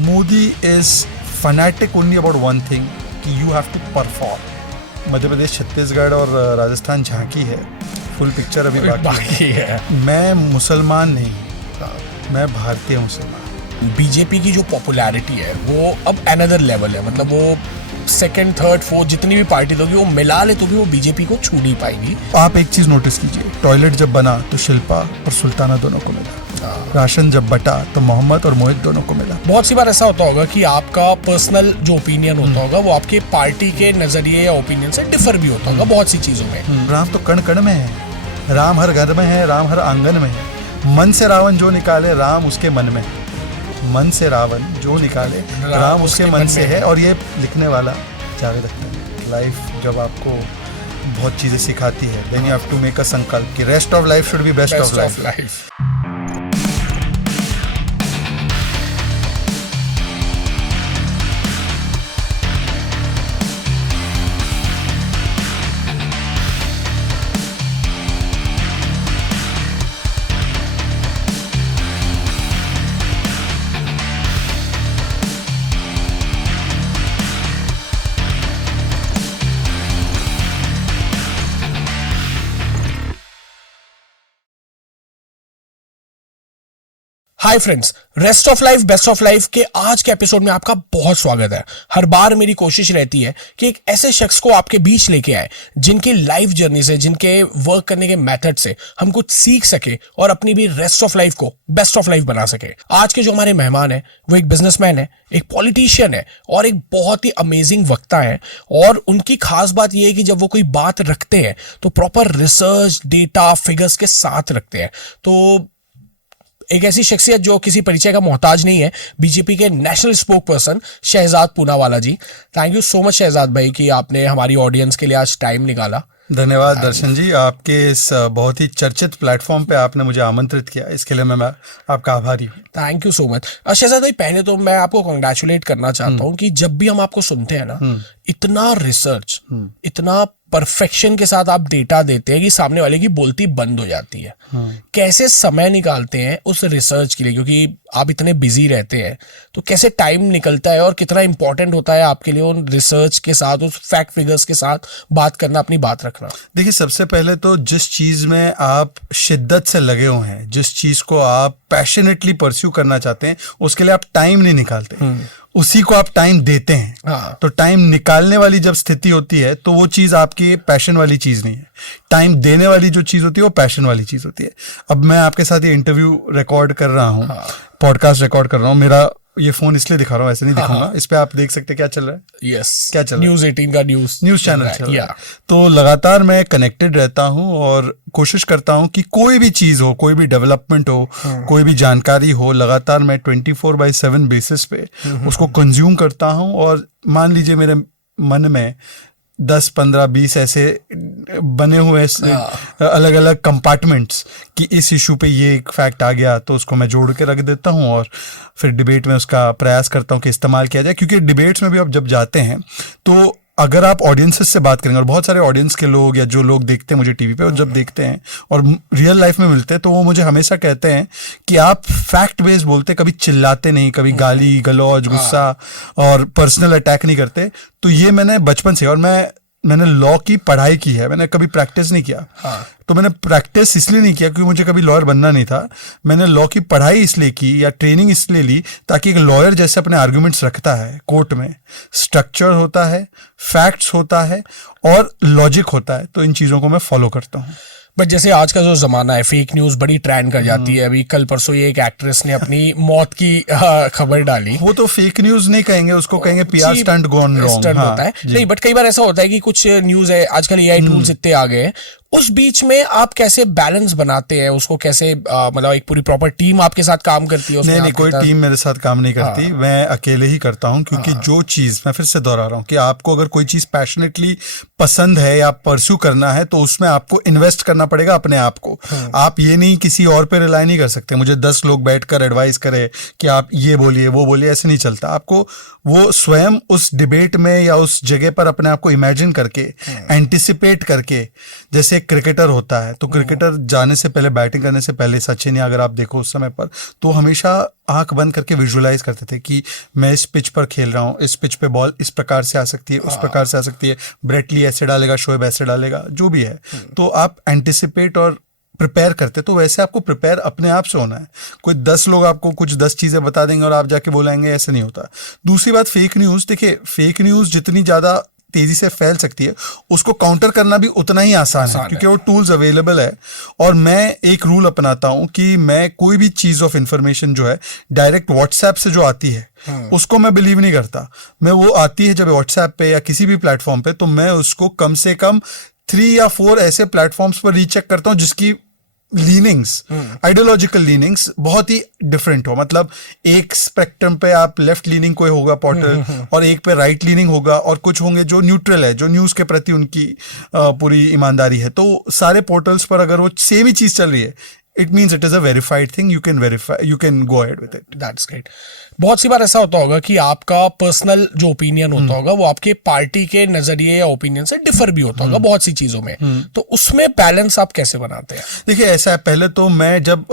Modi is fanatic only about one thing कि you have to perform. Madhya Pradesh, Chhattisgarh और राजस्थान झांकी है, फुल पिक्चर अभी बाकी है। मैं मुसलमान नहीं, मैं भारतीय मुसलमान। बीजेपी की जो पॉपुलैरिटी है वो अब अनदर लेवल है, मतलब वो सेकंड, थर्ड, फोर्थ जितनी भी पार्टी लोगी वो मिला ले तो भी वो बीजेपी को छू नहीं पाएगी। आप एक चीज नोटिस कीजिए, टॉयलेट जब बना तो शिल्पा और सुल्ताना दोनों को मिला, राशन जब बटा तो मोहम्मद और मोहित दोनों को मिला। बहुत सी बार ऐसा होता होगा कि आपका पर्सनल जो ओपिनियन होता होगा वो आपके पार्टी के नजरिए या ओपिनियन से डिफर भी होता होगा बहुत सी चीजों में। राम तो कण कण में है, राम हर घर में है, राम हर आंगन में है। मन से रावण जो निकाले राम उसके मन में है, मन से रावण जो निकाले राम उसके मन से है। और ये लिखने वाला जावेद अख्तर। लाइफ जब आपको बहुत चीजें सिखाती है, then you have to make a संकल्प कि rest of life should be best of life. Hi friends, rest of life best of life के आज के एपिसोड में आपका बहुत स्वागत है। हर बार मेरी कोशिश रहती है कि एक ऐसे शख्स को आपके बीच लेके आए जिनकी लाइफ जर्नी से, जिनके वर्क करने के मेथड से हम कुछ सीख सके और अपनी भी रेस्ट ऑफ लाइफ को बेस्ट ऑफ लाइफ बना सके। आज के जो हमारे मेहमान है वो एक बिजनेसमैन है, एक पॉलिटिशियन है और एक बहुत ही अमेजिंग वक्ता है। और उनकी खास बात यह है कि जब वो कोई बात रखते हैं तो प्रॉपर रिसर्च, डेटा, फिगर्स के साथ रखते हैं। तो एक ऐसी शख्सियत जो किसी परिचय का मोहताज नहीं है, बीजेपी के national spokesperson Shehzad Poonawalla ji. Thank you so much Shahzad भाई कि आपने हमारी ऑडियंस के लिए आज टाइम निकाला। धन्यवाद दर्शन जी, आपके इस बहुत ही चर्चित प्लेटफॉर्म पे आपने मुझे आमंत्रित किया, इसके लिए मैं आपका आभारी हूँ। Thank you so much. Shahzad भाई, पहले तो मैं आपको कंग्रेचुलेट करना चाहता हूँ कि जब भी हम आपको सुनते हैं ना, इतना रिसर्च, इतना परफेक्शन के साथ आप डेटा देते हैं कि सामने वाले की बोलती बंद हो जाती है। कैसे समय निकालते हैं उस रिसर्च के लिए, क्योंकि आप इतने बिजी रहते हैं, तो कैसे टाइम निकलता है और कितना इंपॉर्टेंट होता है आपके लिए उन रिसर्च के साथ, उस फैक्ट फिगर्स के साथ बात करना, अपनी बात रखना? देखिए, सबसे पहले तो जिस चीज में आप शिद्दत से लगे हुए हैं, जिस चीज को आप पैशनेटली परस्यू करना चाहते हैं, उसके लिए आप टाइम नहीं निकालते, उसी को आप टाइम देते हैं। तो टाइम निकालने वाली जब स्थिति होती है तो वो चीज आपकी पैशन वाली चीज नहीं है। टाइम देने वाली जो चीज होती है वो पैशन वाली चीज होती है। अब मैं आपके साथ ये इंटरव्यू रिकॉर्ड कर रहा हूँ, पॉडकास्ट रिकॉर्ड कर रहा हूँ। मेरा ये फोन इसलिए दिखा रहा हूँ, ऐसे नहीं दिखाऊंगा। इस पे आप देख सकते हैं क्या चल रहा है। यस, क्या चल रहा है? न्यूज़ 18 का न्यूज़ चैनल चल रहा है। तो लगातार मैं कनेक्टेड रहता हूँ और कोशिश करता हूँ कि कोई भी चीज हो, कोई भी डेवलपमेंट हो, कोई भी जानकारी हो, लगातार मैं 24/7 बेसिस पे उसको कंज्यूम करता हूँ। और मान लीजिए मेरे मन में 10, 15, 20 ऐसे बने हुए अलग अलग कंपार्टमेंट्स कि इस इशू पे ये एक फैक्ट आ गया तो उसको मैं जोड़ के रख देता हूँ और फिर डिबेट में उसका प्रयास करता हूँ कि इस्तेमाल किया जाए। क्योंकि डिबेट्स में भी आप जब जाते हैं तो अगर आप ऑडियंसेस से बात करेंगे, और बहुत सारे ऑडियंस के लोग या जो लोग देखते हैं मुझे टीवी पे और जब देखते हैं और रियल लाइफ में मिलते हैं, तो वो मुझे हमेशा कहते हैं कि आप फैक्ट बेस्ड बोलते, कभी चिल्लाते नहीं, कभी गाली गलौज, गुस्सा और पर्सनल अटैक नहीं करते। तो ये मैंने बचपन से, और मैंने लॉ की पढ़ाई की है, मैंने कभी प्रैक्टिस नहीं किया। तो मैंने प्रैक्टिस इसलिए नहीं किया क्योंकि मुझे कभी लॉयर बनना नहीं था। मैंने लॉ की पढ़ाई इसलिए की या ट्रेनिंग इसलिए ली ताकि एक लॉयर जैसे अपने आर्गुमेंट्स रखता है कोर्ट में, स्ट्रक्चर होता है, फैक्ट्स होता है और लॉजिक होता है, तो इन चीजों को मैं फॉलो करता हूँ। बट जैसे आज का जो जमाना है, फेक न्यूज बड़ी ट्रेंड कर जाती है। अभी कल परसों ये एक एक्ट्रेस ने अपनी मौत की खबर डाली। वो तो फेक न्यूज नहीं कहेंगे, उसको कहेंगे पीआर स्टंट गॉन रॉन्ग होता है। नहीं, बट कई बार ऐसा होता है कि कुछ न्यूज है, आजकल एआई टूल्स इतने आ गए हैं, उस बीच में आप कैसे बैलेंस बनाते हैं उसको? कैसे मतलब एक पूरी प्रॉपर टीम आपके साथ काम करती है? नहीं, कोई टीम मेरे साथ काम नहीं करती। मैं अकेले ही करता हूं। क्योंकि जो चीज, मैं फिर से दोहरा रहा हूं कि आपको अगर कोई चीज पैशनेटली पसंद है या परस्यू करना है तो उसमें आपको इन्वेस्ट करना पड़ेगा अपने आप को। आप ये नहीं किसी और पे रिलाई नहीं कर सकते। मुझे 10 लोग बैठकर एडवाइस करे कि आप ये बोलिए वो बोलिए, ऐसे नहीं चलता। आपको वो स्वयं उस डिबेट में या उस जगह पर अपने आप को इमेजिन करके, एंटिसिपेट करके, जैसे क्रिकेटर होता है तो क्रिकेटर जाने से पहले, बैटिंग करने से पहले, सचिन या अगर आप देखो उस समय पर, तो हमेशा आंख बंद करके विजुअलाइज करते थे कि मैं इस पिच पर खेल रहा हूँ, इस पिच पे बॉल इस प्रकार से आ सकती है, उस प्रकार से आ सकती है, ब्रेटली ऐसे डालेगा, शोएब ऐसे डालेगा, जो भी है। तो आप एंटिसिपेट और प्रिपेयर करते, तो वैसे आपको प्रिपेयर अपने आप से होना है। कोई 10 लोग आपको कुछ 10 चीजें बता देंगे और आप जाके बोलेंगे, ऐसे नहीं होता। दूसरी बात, फेक न्यूज, देखिए फेक न्यूज जितनी ज्यादा तेजी से फैल सकती है, उसको काउंटर करना भी उतना ही आसान है, क्योंकि वो टूल्स अवेलेबल है। और मैं एक रूल अपनाता हूं कि मैं कोई भी चीज ऑफ इंफॉर्मेशन जो है डायरेक्ट व्हाट्सएप से जो आती है उसको मैं बिलीव नहीं करता। मैं वो आती है जब व्हाट्सएप पे या किसी भी प्लेटफॉर्म पे, तो मैं उसको कम से कम 3 या 4 ऐसे प्लेटफॉर्म्स पर रीचेक करता हूं जिसकी लीनिंग्स, आइडियोलॉजिकल लीनिंग्स बहुत ही डिफरेंट हो। मतलब एक स्पेक्ट्रम पे आप लेफ्ट लीनिंग कोई होगा पोर्टल और एक पे राइट लीनिंग होगा, और कुछ होंगे जो न्यूट्रल है, जो न्यूज के प्रति उनकी पूरी ईमानदारी है। तो सारे पोर्टल्स पर अगर वो सेम ही चीज चल रही है, it means it is a verified thing, you can go ahead with it. That's great. बहुत सी बार ऐसा होता होगा कि आपका पर्सनल जो ओपिनियन होता होगा वो आपके पार्टी के नजरिए या ओपिनियन से डिफर भी होता होगा बहुत सी चीजों में, तो उसमें बैलेंस आप कैसे बनाते हैं? देखिए ऐसा है, पहले तो मैं जब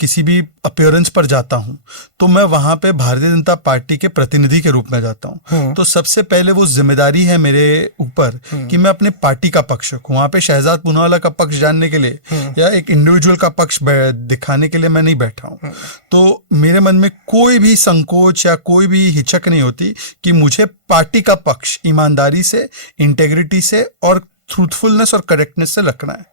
किसी भी अपीयरेंस पर जाता हूं तो मैं वहां पे भारतीय जनता पार्टी के प्रतिनिधि के रूप में जाता हूं। तो सबसे पहले वो जिम्मेदारी है मेरे ऊपर कि मैं अपने पार्टी का पक्ष रखूं। वहां पे शहजाद पूनावाला का पक्ष जानने के लिए या एक इंडिविजुअल का पक्ष दिखाने के लिए मैं नहीं बैठा हूं। तो मेरे मन में कोई भी संकोच या कोई भी हिचक नहीं होती कि मुझे पार्टी का पक्ष ईमानदारी से, इंटेग्रिटी से और ट्रूथफुलनेस और करेक्टनेस से रखना है,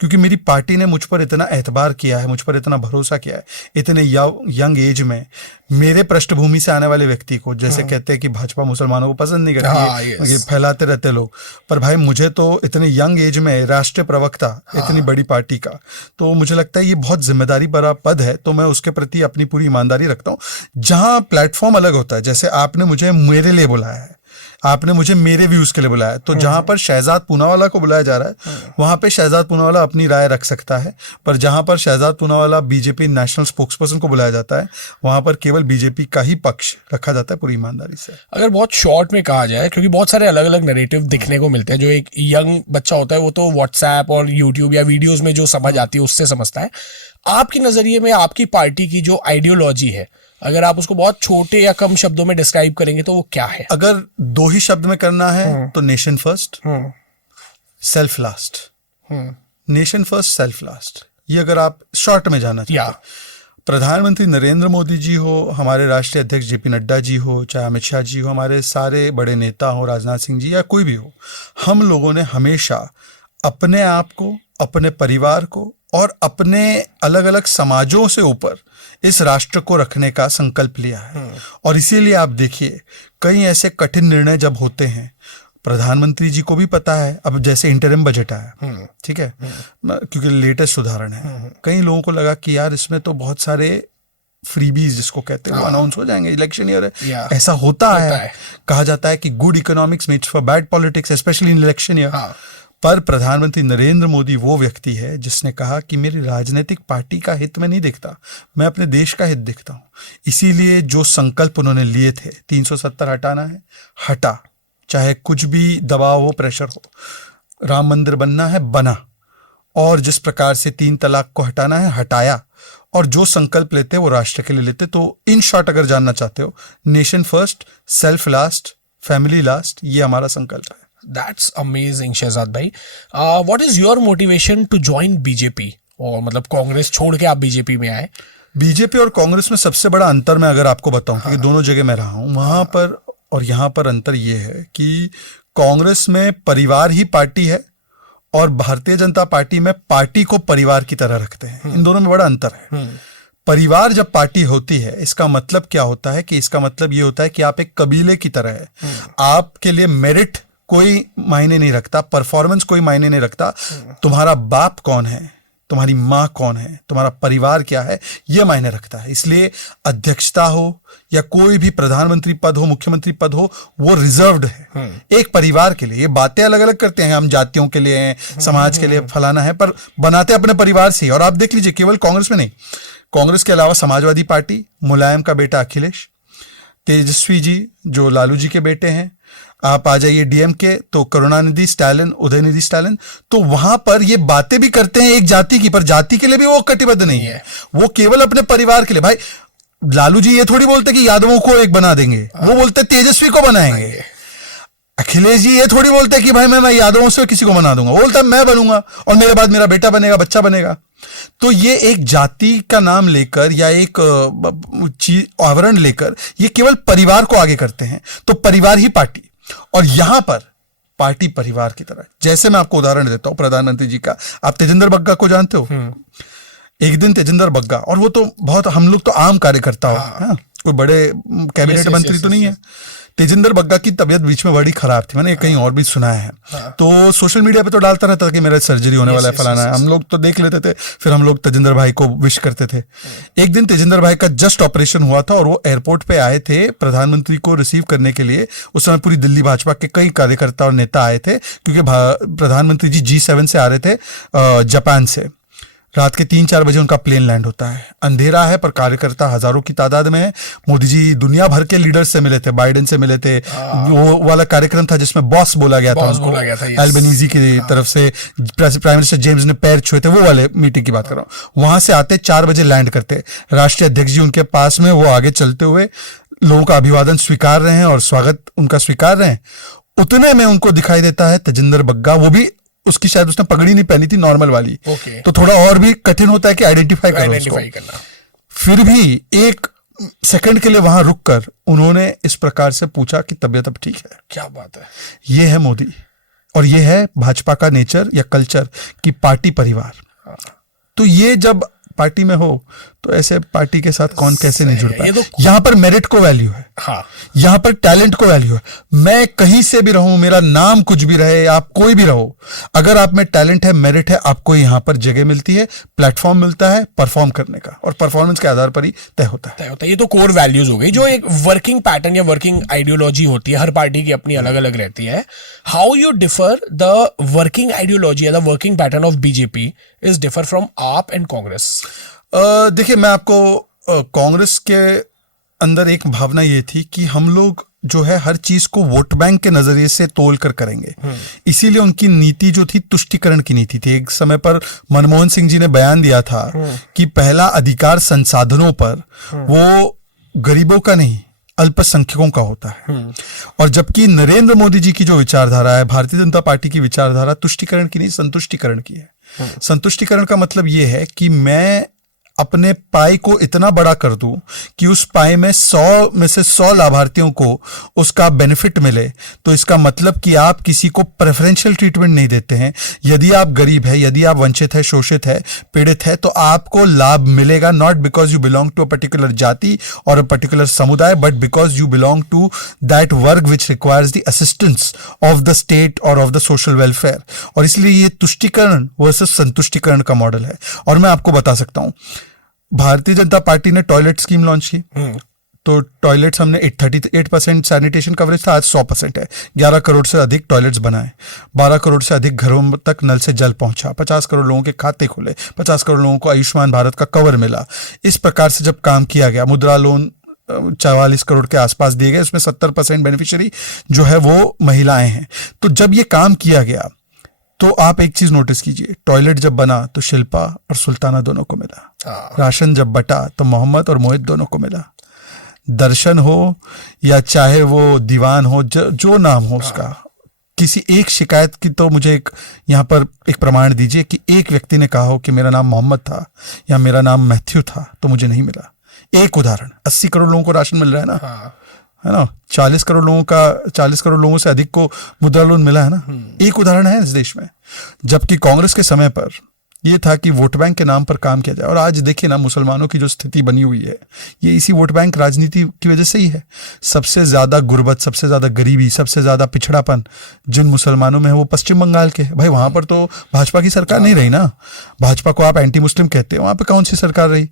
क्योंकि मेरी पार्टी ने मुझ पर इतना एतबार किया है, मुझ पर इतना भरोसा किया है। इतने यंग एज में मेरे पृष्ठभूमि से आने वाले व्यक्ति को, जैसे कहते हैं कि भाजपा मुसलमानों को पसंद नहीं करती, ये फैलाते रहते लोग, पर भाई मुझे तो इतने यंग एज में राष्ट्रीय प्रवक्ता इतनी बड़ी पार्टी का, तो मुझे लगता है ये बहुत जिम्मेदारी भरा पद है। तो मैं उसके प्रति अपनी पूरी ईमानदारी रखता हूँ। जहां प्लेटफॉर्म अलग होता है, जैसे आपने मुझे मेरे लिए बुलाया है, आपने मुझे मेरे व्यूज के लिए बुलाया, तो जहां पर शहजाद पूनावाला को बुलाया जा रहा है वहां पे शहजाद पूनावाला अपनी राय रख सकता है, पर जहां पर Shehzad Poonawalla BJP national spokesperson को बुलाया जाता है वहां पर केवल बीजेपी का ही पक्ष रखा जाता है पूरी ईमानदारी से। अगर बहुत शॉर्ट में कहा जाए, क्योंकि बहुत सारे अलग अलग नैरेटिव दिखने को मिलते हैं, जो एक यंग बच्चा होता है वो तो व्हाट्सएप और यूट्यूब या वीडियोज में जो समझ आती है उससे समझता है, आपके नजरिए में आपकी पार्टी की जो आइडियोलॉजी है, अगर आप उसको बहुत छोटे या कम शब्दों में डिस्क्राइब करेंगे तो वो क्या है? अगर 2 ही शब्द में करना है तो nation first, self last. Nation first, self last, ये अगर आप शॉर्ट में जाना चाहते हैं। प्रधानमंत्री नरेंद्र मोदी जी हो, हमारे राष्ट्रीय अध्यक्ष जेपी नड्डा जी हो, चाहे अमित शाह जी हो, हमारे सारे बड़े नेता हो, राजनाथ सिंह जी या कोई भी हो, हम लोगों ने हमेशा अपने आप को, अपने परिवार को और अपने अलग अलग समाजों से ऊपर इस राष्ट्र को रखने का संकल्प लिया है। और इसीलिए आप देखिए कई ऐसे कठिन निर्णय जब होते हैं, प्रधानमंत्री जी को भी पता है, अब जैसे इंटरिम बजट आया, ठीक है, क्योंकि लेटेस्ट उदाहरण है, कई लोगों को लगा कि यार इसमें तो बहुत सारे फ्रीबीज जिसको कहते हैं वो अनाउंस हो जाएंगे, इलेक्शन ईयर है, ऐसा होता है। कहा जाता है कि good economics makes for bad politics, specially in election year. पर प्रधानमंत्री नरेंद्र मोदी वो व्यक्ति है जिसने कहा कि मेरी राजनीतिक पार्टी का हित में नहीं देखता, मैं अपने देश का हित देखता हूं। इसीलिए जो संकल्प उन्होंने लिए थे, 370 हटाना है, हटा, चाहे कुछ भी दबाव हो, प्रेशर हो, राम मंदिर बनना है, बना, और जिस प्रकार से 3 तलाक को हटाना है, हटाया, और जो संकल्प लेते वो राष्ट्र के लिए लेते। तो इन शॉर्ट अगर जानना चाहते हो, nation first, self last, family last, ये हमारा संकल्प है। That's amazing, शहजाद भाई। What is your motivation to join BJP? और मतलब कांग्रेस छोड़ के आप बीजेपी में आए। बीजेपी और कांग्रेस में सबसे बड़ा अंतर मैं अगर आपको बताऊं, क्योंकि दोनों जगह मैं रहा हूं, वहां पर और यहाँ पर अंतर ये है कि कांग्रेस में परिवार ही पार्टी है और भारतीय जनता पार्टी में पार्टी को परिवार की तरह रखते हैं। इन दोनों में बड़ा अंतर है। परिवार जब पार्टी होती है, इसका मतलब क्या होता है कि इसका मतलब ये होता है कि आप एक कबीले की तरह है। आपके लिए मेरिट कोई मायने नहीं रखता, परफॉर्मेंस कोई मायने नहीं रखता, तुम्हारा बाप कौन है, तुम्हारी माँ कौन है, तुम्हारा परिवार क्या है, यह मायने रखता है। इसलिए अध्यक्षता हो या कोई भी प्रधानमंत्री पद हो, मुख्यमंत्री पद हो, वो रिजर्व्ड है एक परिवार के लिए। ये बातें अलग अलग करते हैं हम, जातियों के लिए हैं, समाज के लिए फलाना है, पर बनाते अपने परिवार से। और आप देख लीजिए, केवल कांग्रेस में नहीं, कांग्रेस के अलावा समाजवादी पार्टी, मुलायम का बेटा अखिलेश, तेजस्वी जी जो लालू जी के बेटे हैं, आप आ जाइए डीएमके तो करुणानिधि स्टालिन, उदयनिधि स्टालिन, तो वहां पर ये बातें भी करते हैं एक जाति की, पर जाति के लिए भी वो कटिबद्ध नहीं है, वो केवल अपने परिवार के लिए। भाई लालू जी ये थोड़ी बोलते कि यादवों को एक बना देंगे, वो बोलते तेजस्वी को बनाएंगे। अखिलेश जी ये थोड़ी बोलते कि भाई मैं यादवों से किसी को बना दूंगा, वो बोलता मैं बनूंगा और मेरे बाद मेरा बेटा बनेगा, बच्चा बनेगा। तो ये एक जाति का नाम लेकर या एक आवरण लेकर ये केवल परिवार को आगे करते हैं, तो परिवार ही पार्टी। और यहां पर पार्टी परिवार की तरह, जैसे मैं आपको उदाहरण देता हूं प्रधानमंत्री जी का, आप तेजिंदर बग्गा को जानते हो? एक दिन तेजिंदर बग्गा, और वो तो बहुत, हम लोग तो आम कार्यकर्ता हो, हाँ, कोई बड़े कैबिनेट मंत्री तो नहीं है। तेजिंदर बग्गा की तबीयत बीच में बड़ी खराब थी, मैंने कहीं और भी सुना है। तो सोशल मीडिया पे तो डालता रहता था कि मेरा सर्जरी होने वाला है, फलाना है। हम लोग तो देख लेते थे, फिर हम लोग तेजिंदर भाई को विश करते थे। एक दिन तेजिंदर भाई का जस्ट ऑपरेशन हुआ था और वो एयरपोर्ट पे आए थे प्रधानमंत्री को रिसीव करने के लिए। उस समय पूरी दिल्ली भाजपा के कई कार्यकर्ता और नेता आए थे, क्योंकि प्रधानमंत्री जी G7 से आ रहे थे, जापान से। रात के 3-4 बजे उनका प्लेन लैंड होता है, अंधेरा है, पर कार्यकर्ता हजारों की तादाद में है। मोदी जी दुनिया भर के लीडर से मिले थे, बाइडेन से मिले थे। वो वाला कार्यक्रम था जिसमें बॉस बोला गया था उनको, एल्बनीजी की तरफ से प्राइम मिनिस्टर जेम्स ने पैर छुए थे, वो वाले मीटिंग की बात कर रहा हूँ। वहां से आते 4 बजे लैंड करते, राष्ट्रीय अध्यक्ष जी उनके पास में, वो आगे चलते हुए लोगों का अभिवादन स्वीकार रहे हैं और स्वागत उनका स्वीकार रहे हैं। उतने में उनको दिखाई देता है तेजिंदर बग्गा, वो भी उसकी शायद उसने पगड़ी नहीं पहनी थी, नॉर्मल वाली। तो थोड़ा और भी कठिन होता है कि आइडेंटिफाई करना। फिर भी 1 सेकंड के लिए वहां रुककर उन्होंने इस प्रकार से पूछा कि तबीयत अब ठीक है। क्या बात है। ये है मोदी, और ये है भाजपा का नेचर या कल्चर की पार्टी परिवार। तो ये जब पार्टी में हो तो ऐसे पार्टी के साथ कौन कैसे नहीं जुड़ पाए। यहां पर मेरिट को वैल्यू है, हाँ, यहां पर टैलेंट को वैल्यू है। मैं कहीं से भी रहूं, मेरा नाम कुछ भी रहे, आप कोई भी रहो, अगर आप में टैलेंट है, मेरिट है, आपको यहां पर जगह मिलती है, प्लेटफॉर्म मिलता है परफॉर्म करने का, और परफॉर्मेंस के आधार पर ही तय होता है। ये तो कोर वैल्यूज हो गई, जो एक वर्किंग पैटर्न या वर्किंग आइडियोलॉजी होती है, हर पार्टी की अपनी अलग अलग रहती है। How you differ the working ideology या the working pattern of BJP is differ from AAP and Congress? देखिए, मैं आपको कांग्रेस के अंदर एक भावना ये थी कि हम लोग जो है हर चीज को वोट बैंक के नजरिए से तोल कर करेंगे, इसीलिए उनकी नीति जो थी तुष्टिकरण की नीति थी। एक समय पर मनमोहन सिंह जी ने बयान दिया था कि पहला अधिकार संसाधनों पर वो गरीबों का नहीं, अल्पसंख्यकों का होता है। और जबकि नरेंद्र मोदी जी की जो विचारधारा है, भारतीय जनता पार्टी की विचारधारा तुष्टिकरण की नहीं, संतुष्टिकरण की है। संतुष्टिकरण का मतलब ये है कि मैं अपने पाई को इतना बड़ा कर दूं कि उस पाई में 100 में से 100 लाभार्थियों को उसका बेनिफिट मिले। तो इसका मतलब कि आप किसी को प्रेफरेंशियल ट्रीटमेंट नहीं देते हैं। यदि आप गरीब है, यदि आप वंचित है, शोषित है, पीड़ित है, तो आपको लाभ मिलेगा, not because you belong to a particular jati और a particular samudaya, but because you belong to that varg which requires the assistance of the state और ऑफ द सोशल वेलफेयर। और इसलिए ये तुष्टिकरण वर्सेस संतुष्टिकरण का मॉडल है। और मैं आपको बता सकता हूं, भारतीय जनता पार्टी ने टॉयलेट स्कीम लॉन्च की, तो टॉयलेट्स हमने 38% सैनिटेशन कवरेज था, आज 100% है। 11 करोड़ से अधिक टॉयलेट्स बनाए, 12 करोड़ से अधिक घरों तक नल से जल पहुंचा, 50 करोड़ लोगों के खाते खुले, 50 करोड़ लोगों को आयुष्मान भारत का कवर मिला। इस प्रकार से जब काम किया गया, मुद्रा लोन 44 करोड़ के आसपास दिए गए, उसमें 70% बेनिफिशियरी जो है वो महिलाएं हैं। तो जब ये काम किया गया तो आप एक चीज नोटिस कीजिए, टॉयलेट जब बना तो शिल्पा और सुल्ताना दोनों को मिला, राशन जब बटा तो मोहम्मद और मोहित दोनों को मिला। दर्शन हो या चाहे वो दीवान हो, जो नाम हो उसका, किसी एक शिकायत की तो मुझे यहाँ पर एक प्रमाण दीजिए कि एक व्यक्ति ने कहा हो कि मेरा नाम मोहम्मद था या मेरा नाम मैथ्यू था तो मुझे नहीं मिला। एक उदाहरण, 80 करोड़ लोगों को राशन मिल रहा है ना, है ना, 40 करोड़ लोगों से अधिक को मुद्रा लोन मिला है ना। एक उदाहरण है इस देश में। जबकि कांग्रेस के समय पर यह था कि वोट बैंक के नाम पर काम किया जाए। और आज देखिए ना, मुसलमानों की जो स्थिति बनी हुई है, ये इसी वोट बैंक राजनीति की वजह से ही है। सबसे ज्यादा गुर्बत, सबसे ज्यादा गरीबी, सबसे ज्यादा पिछड़ापन जिन मुसलमानों में है वो पश्चिम बंगाल के। भाई वहां पर तो भाजपा की सरकार नहीं रही ना, भाजपा को आप एंटी मुस्लिम कहते हैं, वहां पर कौन सी सरकार रही।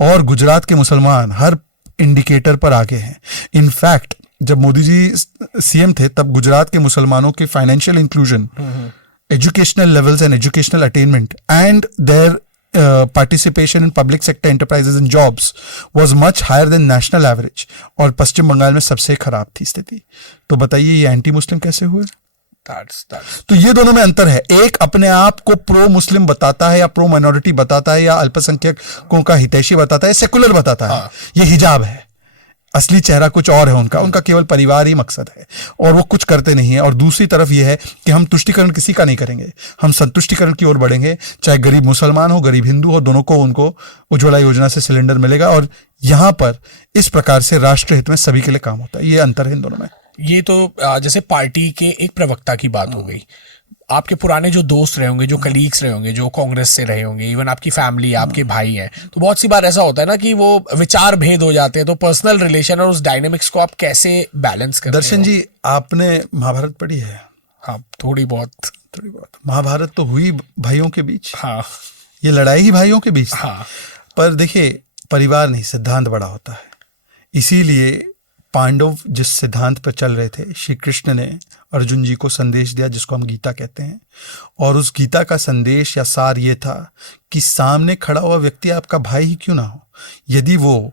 और गुजरात के मुसलमान हर इंडिकेटर पर आगे हैं। इनफैक्ट जब मोदी जी सीएम थे तब गुजरात के मुसलमानों के financial inclusion, educational levels and educational attainment and their participation in public sector enterprises and jobs was much higher than national average. और पश्चिम बंगाल में सबसे खराब थी स्थिति। तो बताइए ये एंटी मुस्लिम कैसे हुए? That's तो ये दोनों में अंतर है। एक अपने आप को प्रो मुस्लिम बताता है या प्रो माइनॉरिटी बताता है या अल्पसंख्यकों का हितैषी बताता है, सेकुलर बताता है। ये हिजाब है, असली चेहरा कुछ और है उनका केवल परिवार ही मकसद है और वो कुछ करते नहीं है। और दूसरी तरफ ये है कि हम तुष्टिकरण किसी का नहीं करेंगे, हम संतुष्टिकरण की ओर बढ़ेंगे। चाहे गरीब मुसलमान हो, गरीब हिंदू हो, दोनों को उनको उज्ज्वला योजना से सिलेंडर मिलेगा। और यहां पर इस प्रकार से राष्ट्र हित में सभी के लिए काम होता है। ये अंतर है इन दोनों में। ये तो जैसे पार्टी के एक प्रवक्ता की बात हो गई, आपके पुराने जो दोस्त रहे होंगे, जो कलीग्स रहे होंगे, जो कांग्रेस से रहे होंगे, इवन आपकी फैमिली, आपके भाई हैं, तो बहुत सी बार ऐसा होता है ना कि वो विचार भेद हो जाते हैं। तो पर्सनल रिलेशन और उस डायनेमिक्स को आप कैसे बैलेंस करते हो? दर्शन जी, आपने महाभारत पढ़ी है? हाँ, थोड़ी बहुत। महाभारत तो हुई भाइयों के बीच। हाँ, ये लड़ाई ही भाइयों के बीच थी। हाँ। पर देखिए, परिवार नहीं, सिद्धांत बड़ा होता है। इसीलिए पांडव जिस सिद्धांत पर चल रहे थे, श्री कृष्ण ने अर्जुन जी को संदेश दिया जिसको हम गीता कहते हैं। और उस गीता का संदेश या सार ये था कि सामने खड़ा हुआ व्यक्ति आपका भाई ही क्यों ना हो, यदि वो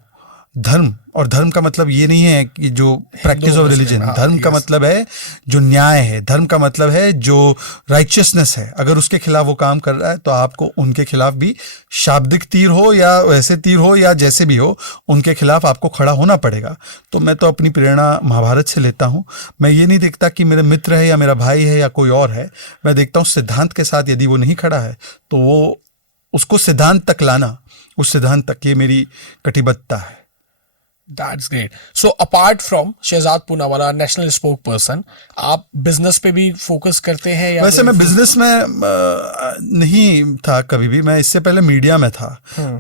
धर्म, और धर्म का मतलब ये नहीं है कि जो प्रैक्टिस ऑफ रिलीजन, धर्म का मतलब है जो न्याय है, धर्म का मतलब है जो राइचियसनेस है। अगर उसके खिलाफ वो काम कर रहा है तो आपको उनके खिलाफ भी शाब्दिक तीर हो या वैसे तीर हो या जैसे भी हो, उनके खिलाफ आपको खड़ा होना पड़ेगा। तो मैं तो अपनी प्रेरणा महाभारत से लेता हूँ। मैं ये नहीं देखता कि मेरे मित्र है या मेरा भाई है या कोई और है। मैं देखता हूँ सिद्धांत के साथ यदि वो नहीं खड़ा है तो वो उसको सिद्धांत तक लाना, उस सिद्धांत तक, ये मेरी कटिबद्धता है। That's great. So apart from Shehzad Poonawalla national spokesperson, आप बिजनेस पे भी फोकस करते हैं या? वैसे मैं बिजनेस में नहीं था कभी भी। मैं इससे पहले मीडिया में था।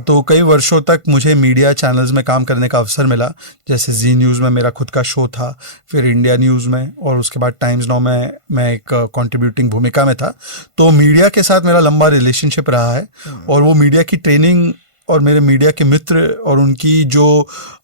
तो कई वर्षों तक मुझे मीडिया चैनल्स में काम करने का अवसर मिला। जैसे जी न्यूज़ में मेरा खुद का शो था, फिर इंडिया न्यूज़ में, और उसके बाद टाइम्स नाउ में मैं एक कंट्रीब्यूटिंग भूमिका में था। तो मीडिया के साथ मेरा लंबा रिलेशनशिप रहा है। और वो मीडिया की ट्रेनिंग और मेरे मीडिया के मित्र और उनकी जो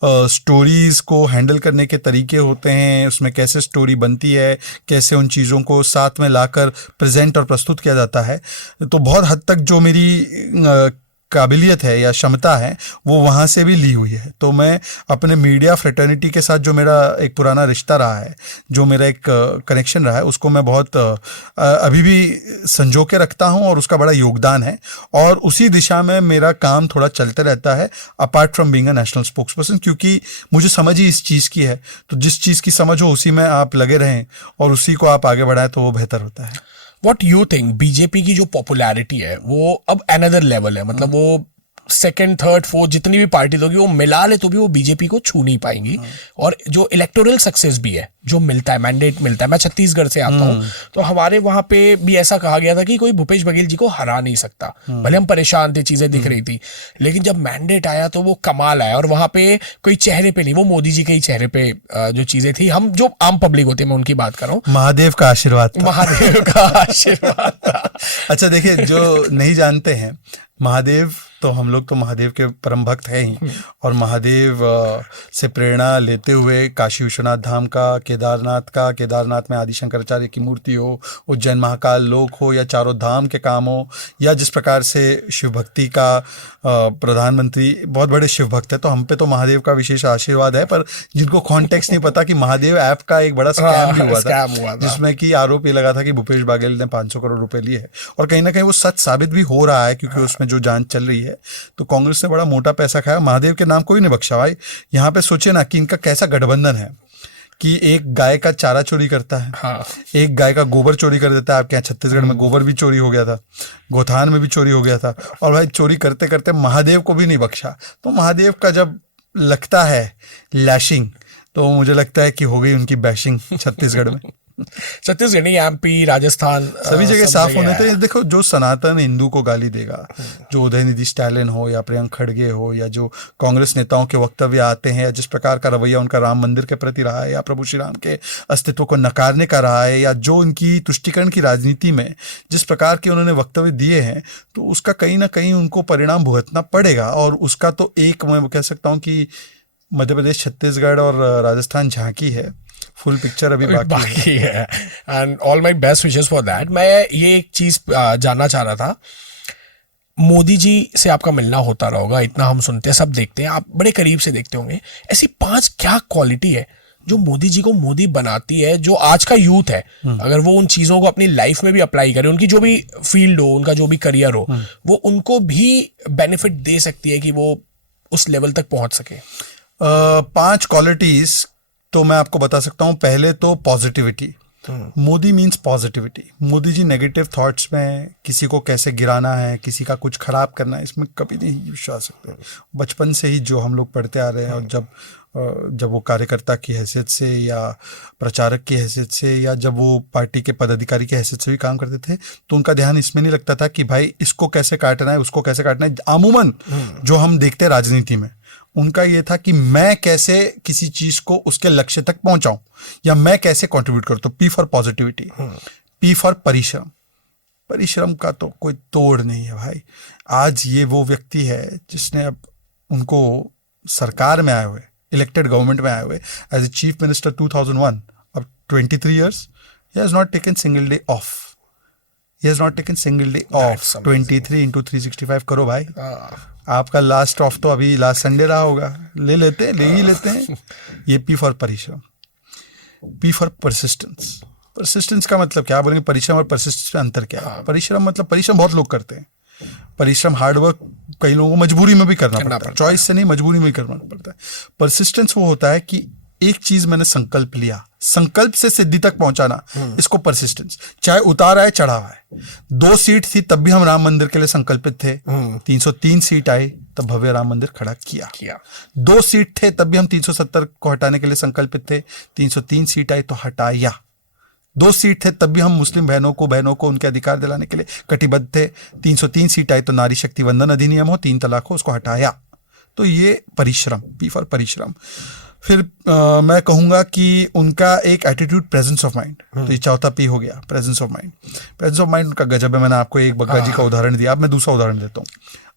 स्टोरीज़ को हैंडल करने के तरीके होते हैं, उसमें कैसे स्टोरी बनती है, कैसे उन चीज़ों को साथ में लाकर प्रेजेंट और प्रस्तुत किया जाता है, तो बहुत हद तक जो मेरी काबिलियत है या क्षमता है वो वहाँ से भी ली हुई है। तो मैं अपने मीडिया फ्रेटर्निटी के साथ जो मेरा एक पुराना रिश्ता रहा है, जो मेरा एक कनेक्शन रहा है, उसको मैं बहुत अभी भी संजो के रखता हूँ और उसका बड़ा योगदान है। और उसी दिशा में मेरा काम थोड़ा चलते रहता है apart from being a national spokes person, क्योंकि मुझे समझ ही इस चीज़ की है। तो जिस चीज़ की समझ हो उसी में आप लगे रहें और उसी को आप आगे बढ़ाएं तो वो बेहतर होता है। What you think बीजेपी की जो पॉपुलैरिटी है वो अब अनदर लेवल है, मतलब वो सेकंड, थर्ड, फोर्थ जितनी भी पार्टी होगी वो मिला ले तो भी वो बीजेपी को छू नहीं पाएंगी। और जो इलेक्टोरल सक्सेस भी है, जो मिलता है, मैंडेट मिलता है। मैं छत्तीसगढ़ से आता हूँ, तो हमारे वहां पे भी ऐसा कहा गया था कि कोई भूपेश बघेल जी को हरा नहीं सकता। भले हम परेशान थे, चीजें दिख रही थी, लेकिन जब मैंडेट आया तो वो कमाल आया। और वहां पे कोई चेहरे पे नहीं, वो मोदी जी के ही चेहरे पे जो चीजें थी, हम जो आम पब्लिक होती है मैं उनकी बात कर रहा हूँ, महादेव का आशीर्वाद था। महादेव का आशीर्वाद था। अच्छा देखिए, जो नहीं जानते हैं, महादेव तो हम लोग तो महादेव के परम भक्त हैं ही। और महादेव से प्रेरणा लेते हुए काशी विश्वनाथ धाम का, केदारनाथ में आदि शंकराचार्य की मूर्ति हो, उज्जैन महाकाल लोक हो, या चारों धाम के काम हो, या जिस प्रकार से शिव भक्ति का प्रधानमंत्री बहुत बड़े शिव भक्त है, तो हम पे तो महादेव का विशेष आशीर्वाद है। पर जिनको कॉन्टेक्स्ट नहीं पता कि महादेव ऐप का एक बड़ा स्कैम भी हुआ था, जिसमें कि आरोप ये लगा था कि भूपेश बघेल ने 500 करोड़ रुपए लिए है। और कहीं ना कहीं वो सच साबित भी हो रहा है, क्योंकि उसमें जो जांच चल रही है। तो कांग्रेस ने बड़ा मोटा पैसा खाया। महादेव के नाम कोई नहीं बख्शा भाई। यहाँ पे सोचे ना कि इनका कैसा गठबंधन है कि एक गाय का चारा चोरी करता है, हाँ। एक गाय का गोबर चोरी कर देता है। आपके यहाँ छत्तीसगढ़ में गोबर भी चोरी हो गया था, गोथान में भी चोरी हो गया था, और भाई चोरी करते करते महादेव को भी नहीं बख्शा। तो महादेव का जब लगता है लैशिंग, तो मुझे लगता है कि हो गई उनकी बैशिंग छत्तीसगढ़ में। छत्तीसगढ़ नहीं, एमपी, राजस्थान, सभी जगह साफ होने। तो देखो, जो सनातन हिंदू को गाली देगा, जो उदयनिधि स्टालिन हो या प्रियंक खड़गे हो, या जो कांग्रेस नेताओं के वक्तव्य आते हैं, या जिस प्रकार का रवैया उनका राम मंदिर के प्रति रहा है, या प्रभु श्री राम के अस्तित्व को नकारने का रहा है, या जो उनकी तुष्टीकरण की राजनीति में जिस प्रकार के उन्होंने वक्तव्य दिए हैं, तो उसका कहीं ना कहीं उनको परिणाम भुगतना पड़ेगा। और उसका तो एक मैं कह सकता हूँ कि मध्य प्रदेश, छत्तीसगढ़ और राजस्थान झांकी है, फुल पिक्चर अभी बाकी है। And all my best wishes for that. मैं ये एक चीज जानना चाह रहा था, मोदी जी से आपका मिलना होता रहा होगा, इतना हम सुनते हैं, सब देखते हैं, आप बड़े करीब से देखते होंगे। ऐसी 5 क्या क्वालिटी है जो मोदी जी को मोदी बनाती है, जो आज का यूथ है, अगर वो उन चीजों को अपनी लाइफ में भी अप्लाई करे, उनकी जो भी फील्ड हो, उनका जो भी करियर हो, वो उनको भी बेनिफिट दे सकती है कि वो उस लेवल तक पहुंच सके? 5 क्वालिटीज तो मैं आपको बता सकता हूँ। पहले तो positivity. Modi means positivity. Modi ji negative thoughts में किसी को कैसे गिराना है, किसी का कुछ खराब करना है, इसमें कभी नहीं विश्वास रखते। बचपन से ही जो हम लोग पढ़ते आ रहे हैं, और जब वो कार्यकर्ता की हैसियत से या प्रचारक की हैसियत से या जब वो पार्टी के पदाधिकारी की हैसियत से भी काम करते थे, तो उनका ध्यान इसमें नहीं लगता था कि भाई इसको कैसे काटना है, उसको कैसे काटना है। अमूमन जो हम देखते हैं राजनीति में, उनका ये था कि मैं कैसे किसी चीज को उसके लक्ष्य तक पहुंचाऊं या मैं कैसे कंट्रीब्यूट करूं। तो P for positivity. P for परिश्रम। परिश्रम का तो कोई तोड़ नहीं है भाई। आज ये वो व्यक्ति है जिसने अब उनको सरकार में आए हुए, इलेक्टेड गवर्नमेंट में आए हुए एज ए चीफ मिनिस्टर 2001, अब 23 years, he has not taken single day off. He has not taken single day off. 23 into 365 करो भाई। आपका लास्ट ऑफ तो अभी लास्ट संडे रहा होगा, ले ही लेते हैं। ये पी फॉर परिश्रम। P for persistence. परसिस्टेंस का मतलब क्या बोलेंगे? परिश्रम और परसिस्टेंस में अंतर क्या है? परिश्रम मतलब परिश्रम बहुत लोग करते हैं। परिश्रम हार्डवर्क कई लोगों को मजबूरी में भी करना पड़ता है, चॉइस से नहीं, मजबूरी में भी करना पड़ता है। परसिस्टेंस वो होता है कि एक चीज मैंने संकल्प लिया, संकल्प से सिद्धि तक पहुंचाना, इसको परसिस्टेंस। चाहे उतार आए चढ़ाव आए। 2 सीट थी तब भी हम राम मंदिर के लिए संकल्पित थे। 303 सीट आई तब भव्य राम मंदिर खड़ा किया। 2 सीट थे तब भी हम 370 को हटाने के लिए संकल्पित थे। 303 सीट आई तो हटाया। 2 सीट थे तब भी हम मुस्लिम बहनों को उनके अधिकार दिलाने के लिए कटिबद्ध थे। 303 सीट आई तो नारी शक्ति वंदन अधिनियम हो, 3 तलाक हो, उसको हटाया। तो ये परिश्रम, पी फॉर परिश्रम। फिर मैं कहूंगा कि उनका एक एटीट्यूड, प्रेजेंस ऑफ माइंड। तो ये चौथा पी हो गया, presence of mind. Presence of mind उनका गजब है। मैंने आपको एक बग्गा जी का उदाहरण दिया, अब मैं दूसरा उदाहरण देता हूँ।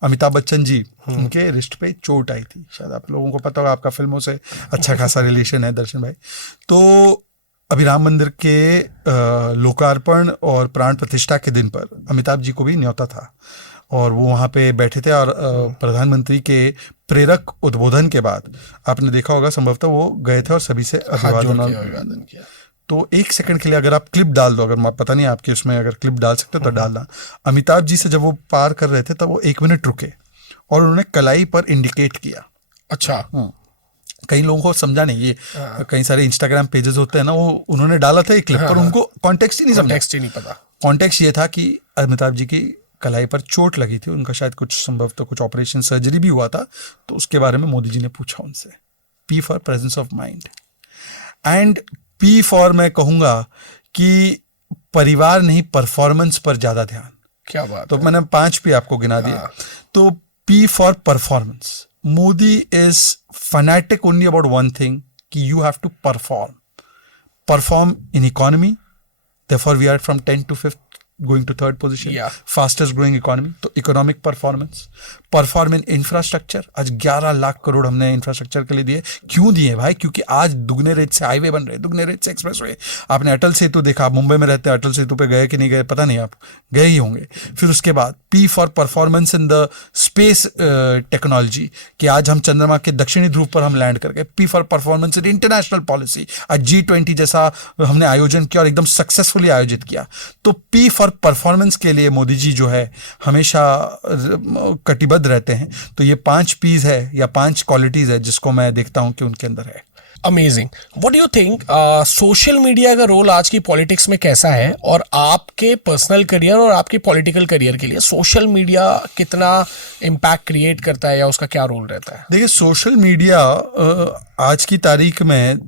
अमिताभ बच्चन जी, उनके रिस्ट पे चोट आई थी, शायद आप लोगों को पता होगा, आपका फिल्मों से अच्छा खासा रिलेशन है दर्शन भाई। तो अभी राम मंदिर के लोकार्पण और प्राण प्रतिष्ठा के दिन पर अमिताभ जी को भी न्योता था और वो वहाँ पे बैठे थे। और प्रधानमंत्री के प्रेरक उद्बोधन के बाद आपने देखा होगा, संभवतः वो गए थे और सभी से अभिवादन किया। तो 1 सेकंड के लिए अगर आप क्लिप डाल दो, अगर पता नहीं आपके उसमें अगर क्लिप डाल सकते हो तो डालना। अमिताभ जी से जब वो पार कर रहे थे तब वो 1 मिनट रुके और उन्होंने कलाई पर इंडिकेट किया। अच्छा। कई लोगों को समझा नहीं, ये कई सारे इंस्टाग्राम पेजेस होते हैं ना, वो उन्होंने डाला था एक क्लिप पर उनको कॉन्टेक्स्ट ही नहीं पता। कॉन्टेक्स्ट ये था कि अमिताभ जी की कलाई पर चोट लगी थी, उनका शायद कुछ संभव तो कुछ ऑपरेशन सर्जरी भी हुआ था, तो उसके बारे में मोदी जी ने पूछा उनसे। P for presence of mind. And P for मैं कहूंगा कि परिवार नहीं, परफॉर्मेंस पर ज्यादा ध्यान। क्या बात तो मैंने 5 पी आपको गिना दिया। तो P for performance. Modi is fanatic only about one thing, कि you have to perform in economy. therefore we are from 10th to 5th going to 3rd position, fastest growing economy। तो economic performance. Perform in infrastructure. आज 11 लाख करोड़ हमने infrastructure के लिए दिए। क्यों दिए भाई? क्योंकि आज दुगने रेट से हाईवे बन रहे, दुगने रेट से एक्सप्रेसवे। आपने अटल सेतु देखा, आप मुंबई में रहते हैं, अटल सेतु पे गए कि नहीं गए पता नहीं, आप गए ही होंगे। फिर उसके बाद P for performance in the space technology, कि आज हम चंद्रमा के दक्षिणी ध्रुव पर हम लैंड कर गए। P for performance in international policy. आज G20 जैसा हमने आयोजन किया और एकदम सक्सेसफुली आयोजित किया। तो पी फॉर परफॉर्मेंस के लिए मोदी जी जो है हमेशा कटिबद्ध रहते हैं। तो ये 5 पीज है या 5 क्वालिटीज है जिसको मैं देखता हूं कि उनके अंदर है। Amazing. What do you think social media का रोल आज की पॉलिटिक्स में कैसा है, और आपके पर्सनल करियर और आपके पॉलिटिकल करियर के लिए सोशल मीडिया कितना इम्पैक्ट क्रिएट करता है या उसका क्या रोल रहता है? देखिए, सोशल मीडिया आज की तारीख में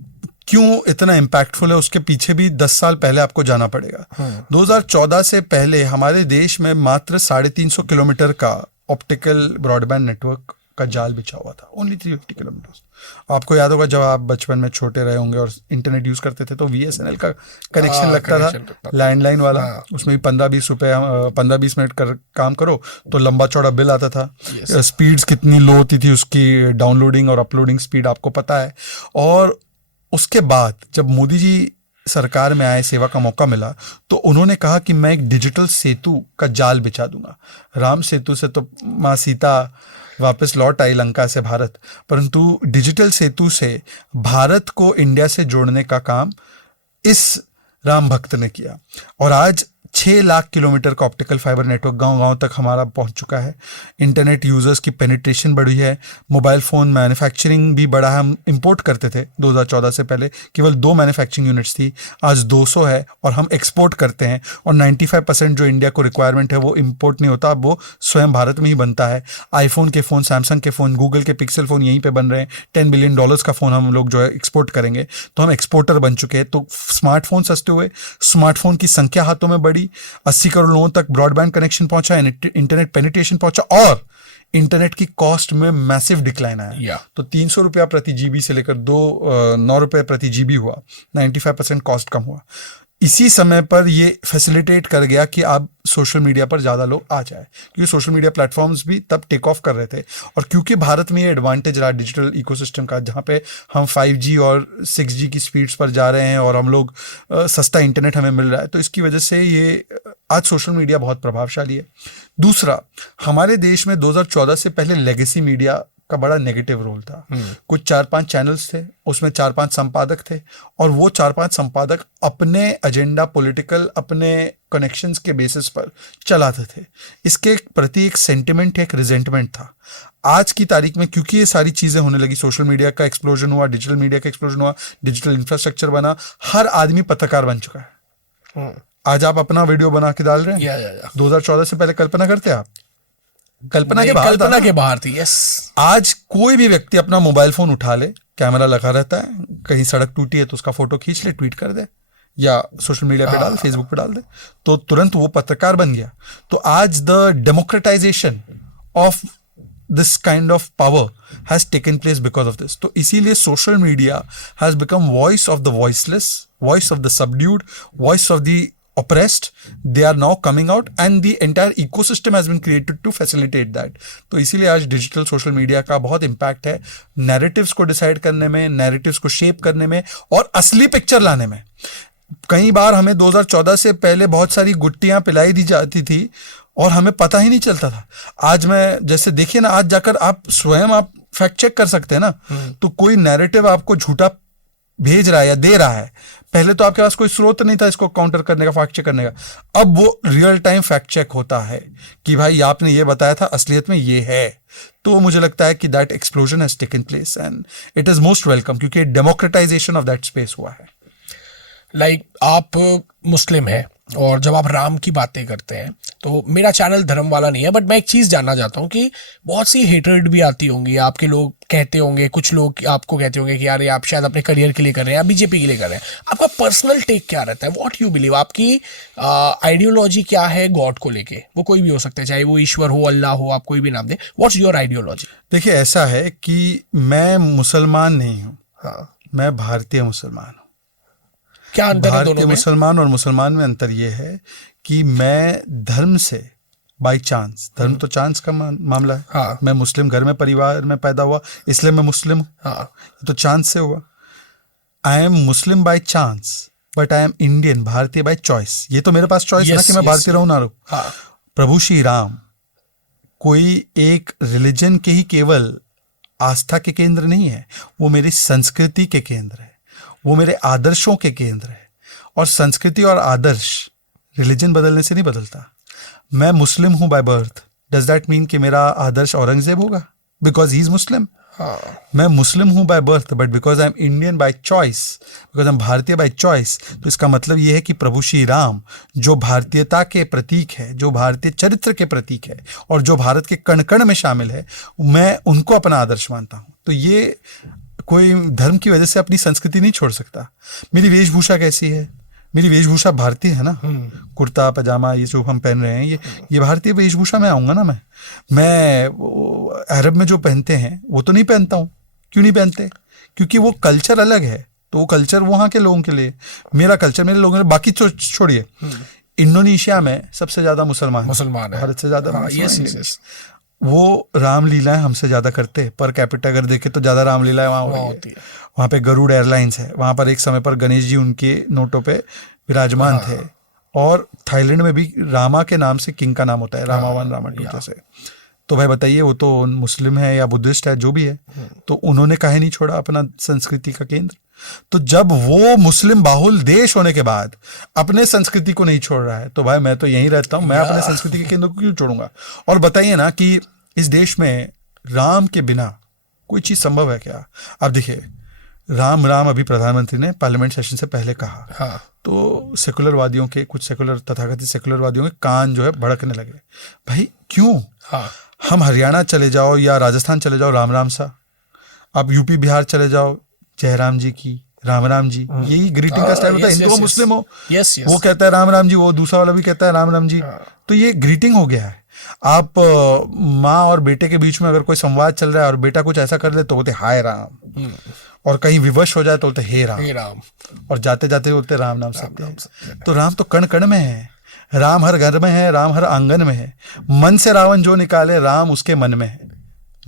क्यों इतना इम्पैक्टफुल है, उसके पीछे भी 10 साल पहले आपको जाना पड़ेगा। 2014 से पहले हमारे देश में मात्र 350 किलोमीटर का ऑप्टिकल ब्रॉडबैंड नेटवर्क का जाल बिछा हुआ था। Only 350 kilometre. आपको याद होगा जब आप बचपन में छोटे रहे होंगे और इंटरनेट यूज करते थे तो VSNL का कनेक्शन लगता था, लैंडलाइन वाला। उसमें भी 15-20 रुपए, 15-20 मिनट काम करो तो लंबा चौड़ा बिल आता था। स्पीड्स कितनी लो होती थी उसकी, डाउनलोडिंग और अपलोडिंग स्पीड आपको पता है। और उसके बाद जब मोदी जी सरकार में आए, सेवा का मौका मिला, तो उन्होंने कहा कि मैं एक डिजिटल सेतु का जाल बिछा दूंगा। राम सेतु से तो माँ सीता वापस लौट आई लंका से भारत, परंतु डिजिटल सेतु से भारत को इंडिया से जोड़ने का काम इस राम भक्त ने किया। और आज 6 लाख किलोमीटर का ऑप्टिकल फाइबर नेटवर्क गांव-गांव तक हमारा पहुंच चुका है। इंटरनेट यूजर्स की पेनिट्रेशन बढ़ी है। मोबाइल फ़ोन मैन्युफैक्चरिंग भी बढ़ा है। हम इंपोर्ट करते थे 2014 से पहले केवल 2 मैन्युफैक्चरिंग यूनिट्स थी, आज 200 है और हम एक्सपोर्ट करते हैं। और 95% जो इंडिया को रिक्वायरमेंट है वो इंपोर्ट नहीं होता, अब वो स्वयं भारत में ही बनता है। आईफोन के फ़ोन, सैमसंग के फ़ोन, गूगल के पिक्सल फ़ोन यहीं पर बन रहे हैं। $10 बिलियन का फ़ोन हम लोग जो है एक्सपोर्ट करेंगे, तो हम एक्सपोर्टर बन चुके हैं। तो स्मार्टफोन सस्ते हुए, स्मार्टफोन की संख्या हाथों में बढ़ी, 80 करोड़ लोगों तक ब्रॉडबैंड कनेक्शन पहुंचा, इंटरनेट पेनिट्रेशन पहुंचा और इंटरनेट की कॉस्ट में मैसिव डिक्लाइन आया। तो 300 रुपया प्रति जीबी से लेकर 9 रुपए प्रति जीबी हुआ, 95% कॉस्ट कम हुआ। इसी समय पर ये फैसिलिटेट कर गया कि आप सोशल मीडिया पर ज़्यादा लोग आ जाए, क्योंकि सोशल मीडिया प्लेटफॉर्म्स भी तब टेक ऑफ कर रहे थे। और क्योंकि भारत में ये एडवांटेज रहा डिजिटल इकोसिस्टम का, जहाँ पे हम 5G और 6G की स्पीड्स पर जा रहे हैं और हम लोग सस्ता इंटरनेट हमें मिल रहा है, तो इसकी वजह से ये आज सोशल मीडिया बहुत प्रभावशाली है। दूसरा, हमारे देश में 2014 से पहले लेगेसी मीडिया का बड़ा नेगेटिव रोल था। कुछ 4-5 चैनल्स थे, उसमें 4-5 संपादक थे और वो 4-5 संपादक अपने एजेंडा, पॉलिटिकल, अपने कनेक्शंस के बेसिस पर चलाते थे। इसके प्रति एक सेंटिमेंट, एक रिजेंटमेंट था। आज की तारीख में क्योंकि ये सारी चीजें होने लगी, सोशल मीडिया का एक्सप्लोजन हुआ, डिजिटल मीडिया का एक्सप्लोजन हुआ, डिजिटल इंफ्रास्ट्रक्चर बना, हर आदमी पत्रकार बन चुका है। आज आप अपना वीडियो बना के डाल रहे हैं। 2014 से पहले कल्पना करते आप? कल्पना के बाहर थी। यस, आज कोई भी व्यक्ति अपना मोबाइल फोन उठा ले, कैमरा लगा रहता है, कहीं सड़क टूटी है तो उसका फोटो खींच ले, ट्वीट कर दे या सोशल मीडिया पे डाल, फेसबुक पे डाल दे, तो तुरंत वो पत्रकार बन गया। तो आज the democratisation of this kind of power has taken place because of this. तो इसीलिए social media has become voice of the voiceless, voice of the subdued, voice of the oppressed. They are now coming out and the entire ecosystem has been created to facilitate that. तो इसीलिए आज digital social media का बहुत impact है narratives को decide करने में, narratives को शेप करने में और असली पिक्चर लाने में। कई बार हमें 2014 से पहले बहुत सारी गुट्टियां पिलाई दी जाती थी और हमें पता ही नहीं चलता था। आज मैं जैसे देखिए ना, आज जाकर आप स्वयं आप फैक्ट चेक कर सकते हैं ना, तो कोई नैरेटिव आपको झूठा भेज रहा है या दे रहा है, पहले तो आपके पास कोई स्रोत नहीं था इसको काउंटर करने का, फैक्ट चेक करने का। अब वो रियल टाइम फैक्ट चेक होता है कि भाई आपने ये बताया था, असलियत में ये है। तो मुझे लगता है कि that explosion has taken place and it is most welcome, क्योंकि डेमोक्रेटाइजेशन ऑफ दैट स्पेस हुआ है। लाइक आप मुस्लिम हैं और जब आप राम की बातें करते हैं, तो मेरा चैनल धर्म वाला नहीं है, बट मैं एक चीज़ जानना चाहता हूँ कि बहुत सी हेटरेड भी आती होंगी, आपके लोग कहते होंगे, कुछ लोग आपको कहते होंगे कि यार ये आप शायद अपने करियर के लिए कर रहे हैं या बीजेपी के लिए कर रहे हैं। आपका पर्सनल टेक क्या रहता है? What you believe? आपकी आइडियोलॉजी क्या है गॉड को लेके? वो कोई भी हो सकता है, चाहे वो ईश्वर हो, अल्लाह हो, आप कोई भी नाम दें। What's your ideology? देखिए, ऐसा है कि मैं मुसलमान नहीं हूँ, हाँ, मैं भारतीय मुसलमान हूँ। क्या अंतर है दोनों में? मुसलमान और मुसलमान में अंतर यह है कि मैं धर्म से बाई चांस, धर्म तो चांस का मामला है। हाँ। मैं मुस्लिम घर में, परिवार में पैदा हुआ, इसलिए मैं मुस्लिम हूँ। हाँ। तो चांस से हुआ। I am Muslim by chance but I am Indian, भारतीय बाई चॉइस। ये तो मेरे पास चॉइस ना कि मैं भारतीय रहूं ना रहूं। हाँ। प्रभु श्री राम कोई एक रिलीजन के ही केवल आस्था के केंद्र नहीं है, वो मेरी संस्कृति के केंद्र है, वो मेरे आदर्शों के केंद्र है। और संस्कृति और आदर्श रिलीजन बदलने से नहीं बदलता। मैं मुस्लिम हूं by birth, does that mean कि मेरा आदर्श औरंगजेब होगा बिकॉज ही इज मुस्लिम? मैं मुस्लिम हूं by birth but because I am Indian by choice, because I am भारतीय बाय चॉइस। तो इसका मतलब यह है कि प्रभु श्री राम जो भारतीयता के प्रतीक है, जो भारतीय चरित्र के प्रतीक है और जो भारत के कण कण में शामिल है, मैं उनको अपना आदर्श मानता हूं। तो ये कोई धर्म की वजह से अपनी संस्कृति नहीं छोड़ सकता। मेरी वेशभूषा कैसी है? मेरी वेशभूषा भारतीय है ना, कुर्ता पजामा ये जो हम पहन रहे हैं, ये भारतीय वेशभूषा में आऊंगा ना। मैं अरब में जो पहनते हैं वो तो नहीं पहनता हूँ। क्यों नहीं पहनते? क्योंकि वो कल्चर अलग है, तो वो कल्चर वहाँ के लोगों के लिए, मेरा कल्चर मेरे लोगों के लिए। बाकी छोड़िए, इंडोनेशिया में सबसे ज्यादा मुसलमान है, भारत से ज्यादा। वो रामलीलाएं हमसे ज्यादा करते, पर कैपिटा अगर देखे तो ज्यादा रामलीलाएं वहाँ होती है। वहाँ पे गरुड़ एयरलाइंस है, वहाँ पर एक समय पर गणेश जी उनके नोटों पे विराजमान थे। और थाईलैंड में भी रामा के नाम से किंग का नाम होता है, रामा 1 रामा 2 जैसे। तो भाई बताइए, वो तो मुस्लिम है या बुद्धिस्ट है, जो भी है, तो उन्होंने काहे नहीं छोड़ा अपना संस्कृति का केंद्र? तो जब वो मुस्लिम बाहुल देश होने के बाद अपने संस्कृति को नहीं छोड़ रहा है, तो भाई मैं तो यहीं रहता हूं, मैं अपने संस्कृति के केंद्र को क्यों छोड़ूंगा? और बताइए ना कि इस देश में राम के बिना कोई चीज संभव है क्या? आप देखिए, राम राम अभी प्रधानमंत्री ने पार्लियामेंट सेशन से पहले कहा, हाँ। तो सेकुलरवादियों के, कुछ सेकुलर तथाकथित सेकुलरवादियों के कान जो है भड़कने लगे। भाई क्यों? हाँ। हम हरियाणा चले जाओ या राजस्थान चले जाओ, राम राम सा। आप यूपी बिहार चले जाओ, जयराम जी की, राम राम जी, यही ग्रीटिंग का स्टाइल होता है। हिंदू हो मुस्लिम हो, वो कहता है राम राम जी, वो दूसरा वाला भी कहता है राम राम जी। तो ये ग्रीटिंग हो गया है। आप माँ और बेटे के बीच में अगर कोई संवाद चल रहा है और बेटा कुछ ऐसा कर ले तो बोलते हाय राम, और कहीं विवश हो जाए तो बोलते हे राम, और जाते जाते बोलते राम नाम सत्य। तो राम तो कण कण में है, राम हर घर में है, राम हर आंगन में है। मन से रावण जो निकाले, राम उसके मन में है।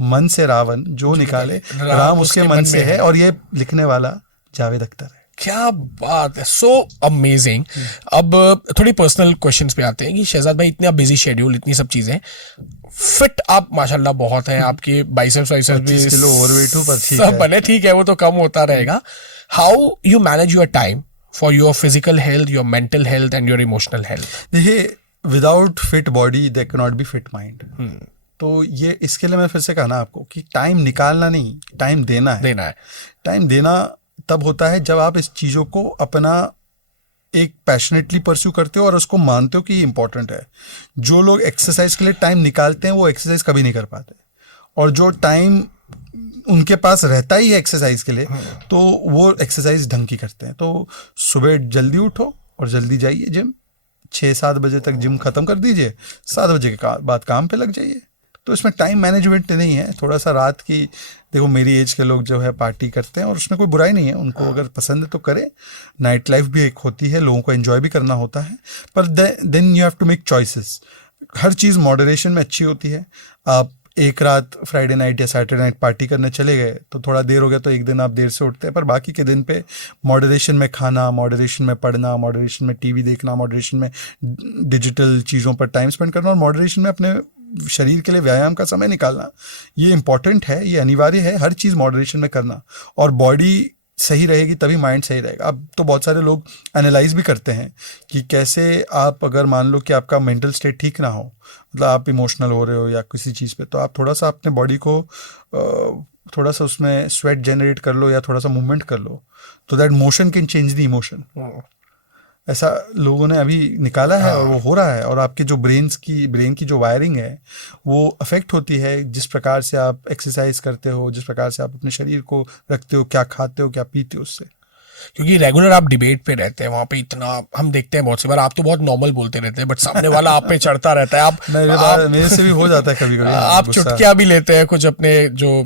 मन से रावण जो निकाले, राम उसके मन से है। और ये लिखने वाला जावेद अख्तर है। क्या बात है, सो अमेजिंग। अब थोड़ी पर्सनल क्वेश्चंस पे आते हैं कि शहजाद भाई, इतना बिजी शेड्यूल, इतनी सब चीजें, फिट आप माशाल्लाह बहुत हैं, आपके बाइसेप्स वाइसेप्स भी 25 किलो ओवरवेट हूं, पर सब बने, ठीक है, वो तो कम होता रहेगा। How you manage your time for your physical health, your mental health and your emotional health? देखिए, without fit body there can not be fit mind. तो ये इसके लिए मैं फिर से कहना आपको कि टाइम निकालना नहीं, टाइम देना है। टाइम देना तब होता है जब आप इस चीज़ों को अपना एक पैशनेटली परस्यू करते हो और उसको मानते हो कि ये इंपॉर्टेंट है। जो लोग एक्सरसाइज के लिए टाइम निकालते हैं वो एक्सरसाइज कभी नहीं कर पाते, और जो टाइम उनके पास रहता ही है एक्सरसाइज के लिए तो वो एक्सरसाइज ढंग की करते हैं। तो सुबह जल्दी उठो और जल्दी जाइए जिम, 6-7 बजे तक जिम खत्म कर दीजिए, 7 बजे के बाद काम पे लग जाइए। तो इसमें टाइम मैनेजमेंट नहीं है। थोड़ा सा रात की, देखो मेरी एज के लोग जो है पार्टी करते हैं और उसमें कोई बुराई नहीं है, उनको अगर पसंद है तो करें। नाइट लाइफ भी एक होती है, लोगों को एंजॉय भी करना होता है, पर then you have to make choices. हर चीज़ मॉडरेशन में अच्छी होती है। आप एक रात फ्राइडे नाइट या सैटरडे नाइट पार्टी करने चले गए तो थोड़ा देर हो गया तो एक दिन आप देर से उठते हैं, पर बाकी के दिन पे मॉडरेशन में खाना, मॉडरेशन में पढ़ना, मॉडरेशन में टीवी देखना, मॉडरेशन में डिजिटल चीज़ों पर टाइम स्पेंड करना और मॉडरेशन में अपने शरीर के लिए व्यायाम का समय निकालना, ये इंपॉर्टेंट है, ये अनिवार्य है हर चीज़ मॉडरेशन में करना। और बॉडी सही रहेगी तभी माइंड सही रहेगा। अब तो बहुत सारे लोग एनालाइज भी करते हैं कि कैसे आप, अगर मान लो कि आपका मेंटल स्टेट ठीक ना हो, मतलब आप इमोशनल हो रहे हो या किसी चीज़ पे, तो आप थोड़ा सा अपने बॉडी को थोड़ा सा उसमें स्वेट जनरेट कर लो या थोड़ा सा मूवमेंट कर लो, तो that motion can change the emotion. ऐसा लोगों ने अभी निकाला है और वो हो रहा है। और आपके जो ब्रेन की जो वायरिंग है वो अफेक्ट होती है जिस प्रकार से आप एक्सरसाइज करते हो, जिस प्रकार से आप अपने शरीर को रखते हो, क्या खाते हो, क्या पीते हो उससे। क्योंकि रेगुलर आप डिबेट पे रहते हैं, वहाँ पे इतना हम देखते हैं बहुत सी बार, आप तो बहुत नॉर्मल बोलते रहते हैं बट सामने वाला आप पे चढ़ता रहता है। आप मेरे से भी हो जाता है कभी कभी, आप चुटकियां भी लेते हैं कुछ अपने जो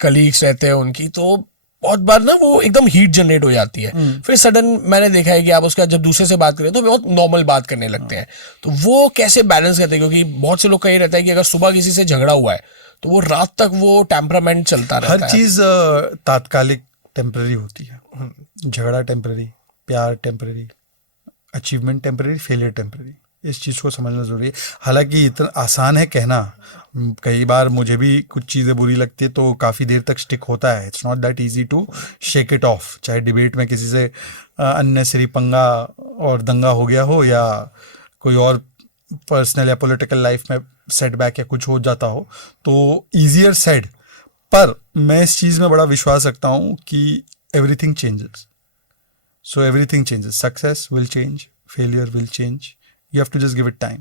कलीग्स रहते हैं उनकी, तो बहुत बार ना वो एकदम हीट जनरेट हो जाती है। फिर सडन मैंने देखा है कि आप उसका जब दूसरे से बात करें तो बहुत नॉर्मल बात करने लगते हैं। तो वो कैसे बैलेंस करते हैं? क्योंकि बहुत से लोग का ये रहता है कि अगर सुबह किसी से झगड़ा हुआ है तो वो रात तक वो टेम्परामेंट चलता रहता है। हर चीज तात्कालिक टेम्पररी होती है। झगड़ा टेम्पररी, प्यार temporary, achievement temporary, failure temporary. इस चीज़ को समझना ज़रूरी है। हालांकि इतना आसान है कहना, कई बार मुझे भी कुछ चीज़ें बुरी लगती है तो काफ़ी देर तक स्टिक होता है। It's not that easy to shake it off. चाहे डिबेट में किसी से अननेसेसरी पंगा और दंगा हो गया हो या कोई और पर्सनल या पॉलिटिकल लाइफ में सेटबैक या कुछ हो जाता हो, तो ईजियर सेड। पर मैं इस चीज़ में बड़ा विश्वास रखता हूँ कि everything changes. So everything changes, success will change, failure will change, you have to just give it time.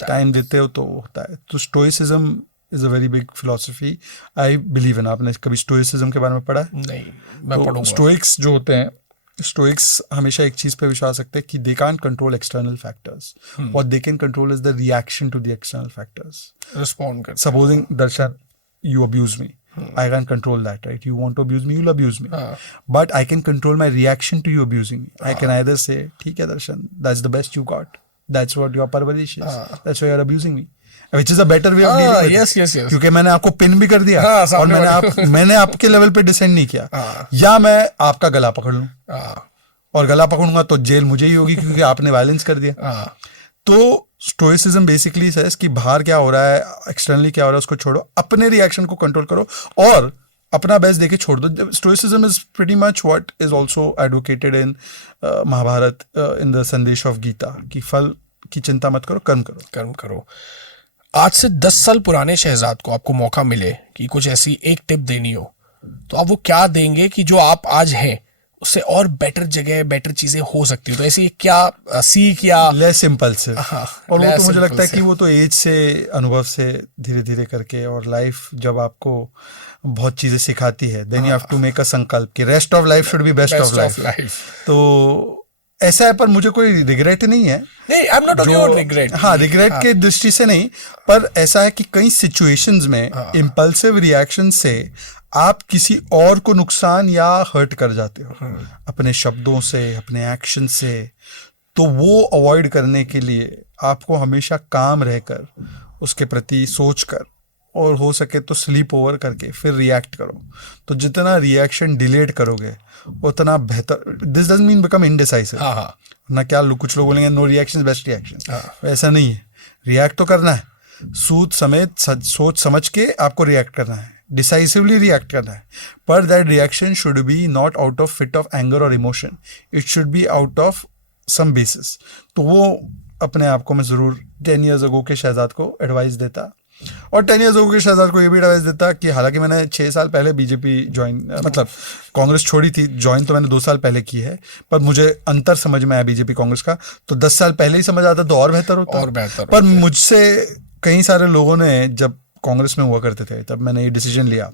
Time देते हो तो होता है। तो stoicism is a very big philosophy, I believe in. आपने कभी स्टोइसिज्म के बारे में पढ़ा है? नहीं, मैं पढ़ूंगा। स्टोइक्स जो होते हैं, स्टोइक्स हमेशा एक चीज पे विश्वास रखते हैं कि they can't control external factors, what they can control is the reaction to the external factors. Respond कर, supposing Darshan you abuse me, I can't control that, right? You want to abuse me, you'll abuse me, but I can control my reaction to you abusing me. I can either say ठीक है दर्शन, that's the best you got, that's what your parvarish is, that's why you're abusing me, which is a better way of dealing with yes, yes, yes. क्योंकि मैंने आपको pin भी कर दिया और मैंने आपके लेवल पे डिसेंड नहीं किया। या मैं आपका गला पकड़ लूं और गला पकड़ूंगा तो जेल मुझे ही होगी क्योंकि आपने वायलेंस कर दिया। तो स्टोइसिज्म बेसिकली सेज कि बाहर क्या हो रहा है, एक्सटर्नली क्या हो रहा है, उसको छोड़ो, अपने रिएक्शन को कंट्रोल करो और अपना बेस्ट देके छोड़ दो. Stoicism is pretty much what is also advocated in Mahabharat, in the संदेश ऑफ गीता, कि फल की चिंता मत करो, कर्म करो. कर्म करो. आज से 10 साल पुराने शहजाद को आपको मौका मिले कि कुछ ऐसी एक टिप देनी हो, तो आप वो क्या देंगे कि जो आप आज हैं उससे और बेटर जगह, बेटर चीजें हो सकती हो? तो ऐसी क्या सीख या लेस इम्पल्सिव. हाँ, और वो less तो मुझे लगता है impulsive. कि वो तो एज से, अनुभव से, धीरे धीरे करके, और लाइफ जब आपको बहुत चीजें सिखाती है, then you have to make a संकल्प कि rest of life should be best of life. तो ऐसा है, पर मुझे कोई रिग्रेट नहीं है. नहीं, I am not talking about regret. हाँ, रिग्रेट के दृष्टि से नहीं, पर ऐसा है कि कई सिचुएशंस में इम्पल्सिव रिएक्शन से आप किसी और को नुकसान या हर्ट कर जाते हो अपने शब्दों से, अपने एक्शन से. तो वो अवॉइड करने के लिए आपको हमेशा काम रहकर, उसके प्रति सोच कर, और हो सके तो स्लीप ओवर करके फिर रिएक्ट करो. तो जितना रिएक्शन डिलेट करोगे उतना बेहतर. This doesn't mean become indecisive. हाँ हाँ. ना क्या कुछ लोग बोलेंगे नो रिएक्शन बेस्ट रिएक्शन. ऐसा नहीं है. रिएक्ट तो करना है, सूद समेत सोच समझ के आपको रिएक्ट करना है, डिसाइसिवली रिएक्ट करना है. पर that reaction should be not out of fit of anger और emotion, it should be out of some basis. तो वो अपने आप को मैं जरूर 10 years ago के शहजाद को एडवाइस देता. और 10 years ago के शहजाद को ये भी एडवाइस देता कि हालांकि मैंने 6 साल पहले बीजेपी ज्वाइन, मतलब कांग्रेस छोड़ी थी, ज्वाइन तो मैंने 2 साल पहले की है, पर मुझे अंतर समझ में आया बीजेपी कांग्रेस का. तो 10 साल पहले ही समझ आता तो और बेहतर होता. और बेहतर. पर मुझसे कई सारे लोगों ने, जब कांग्रेस में हुआ करते थे तब मैंने ये डिसीजन लिया,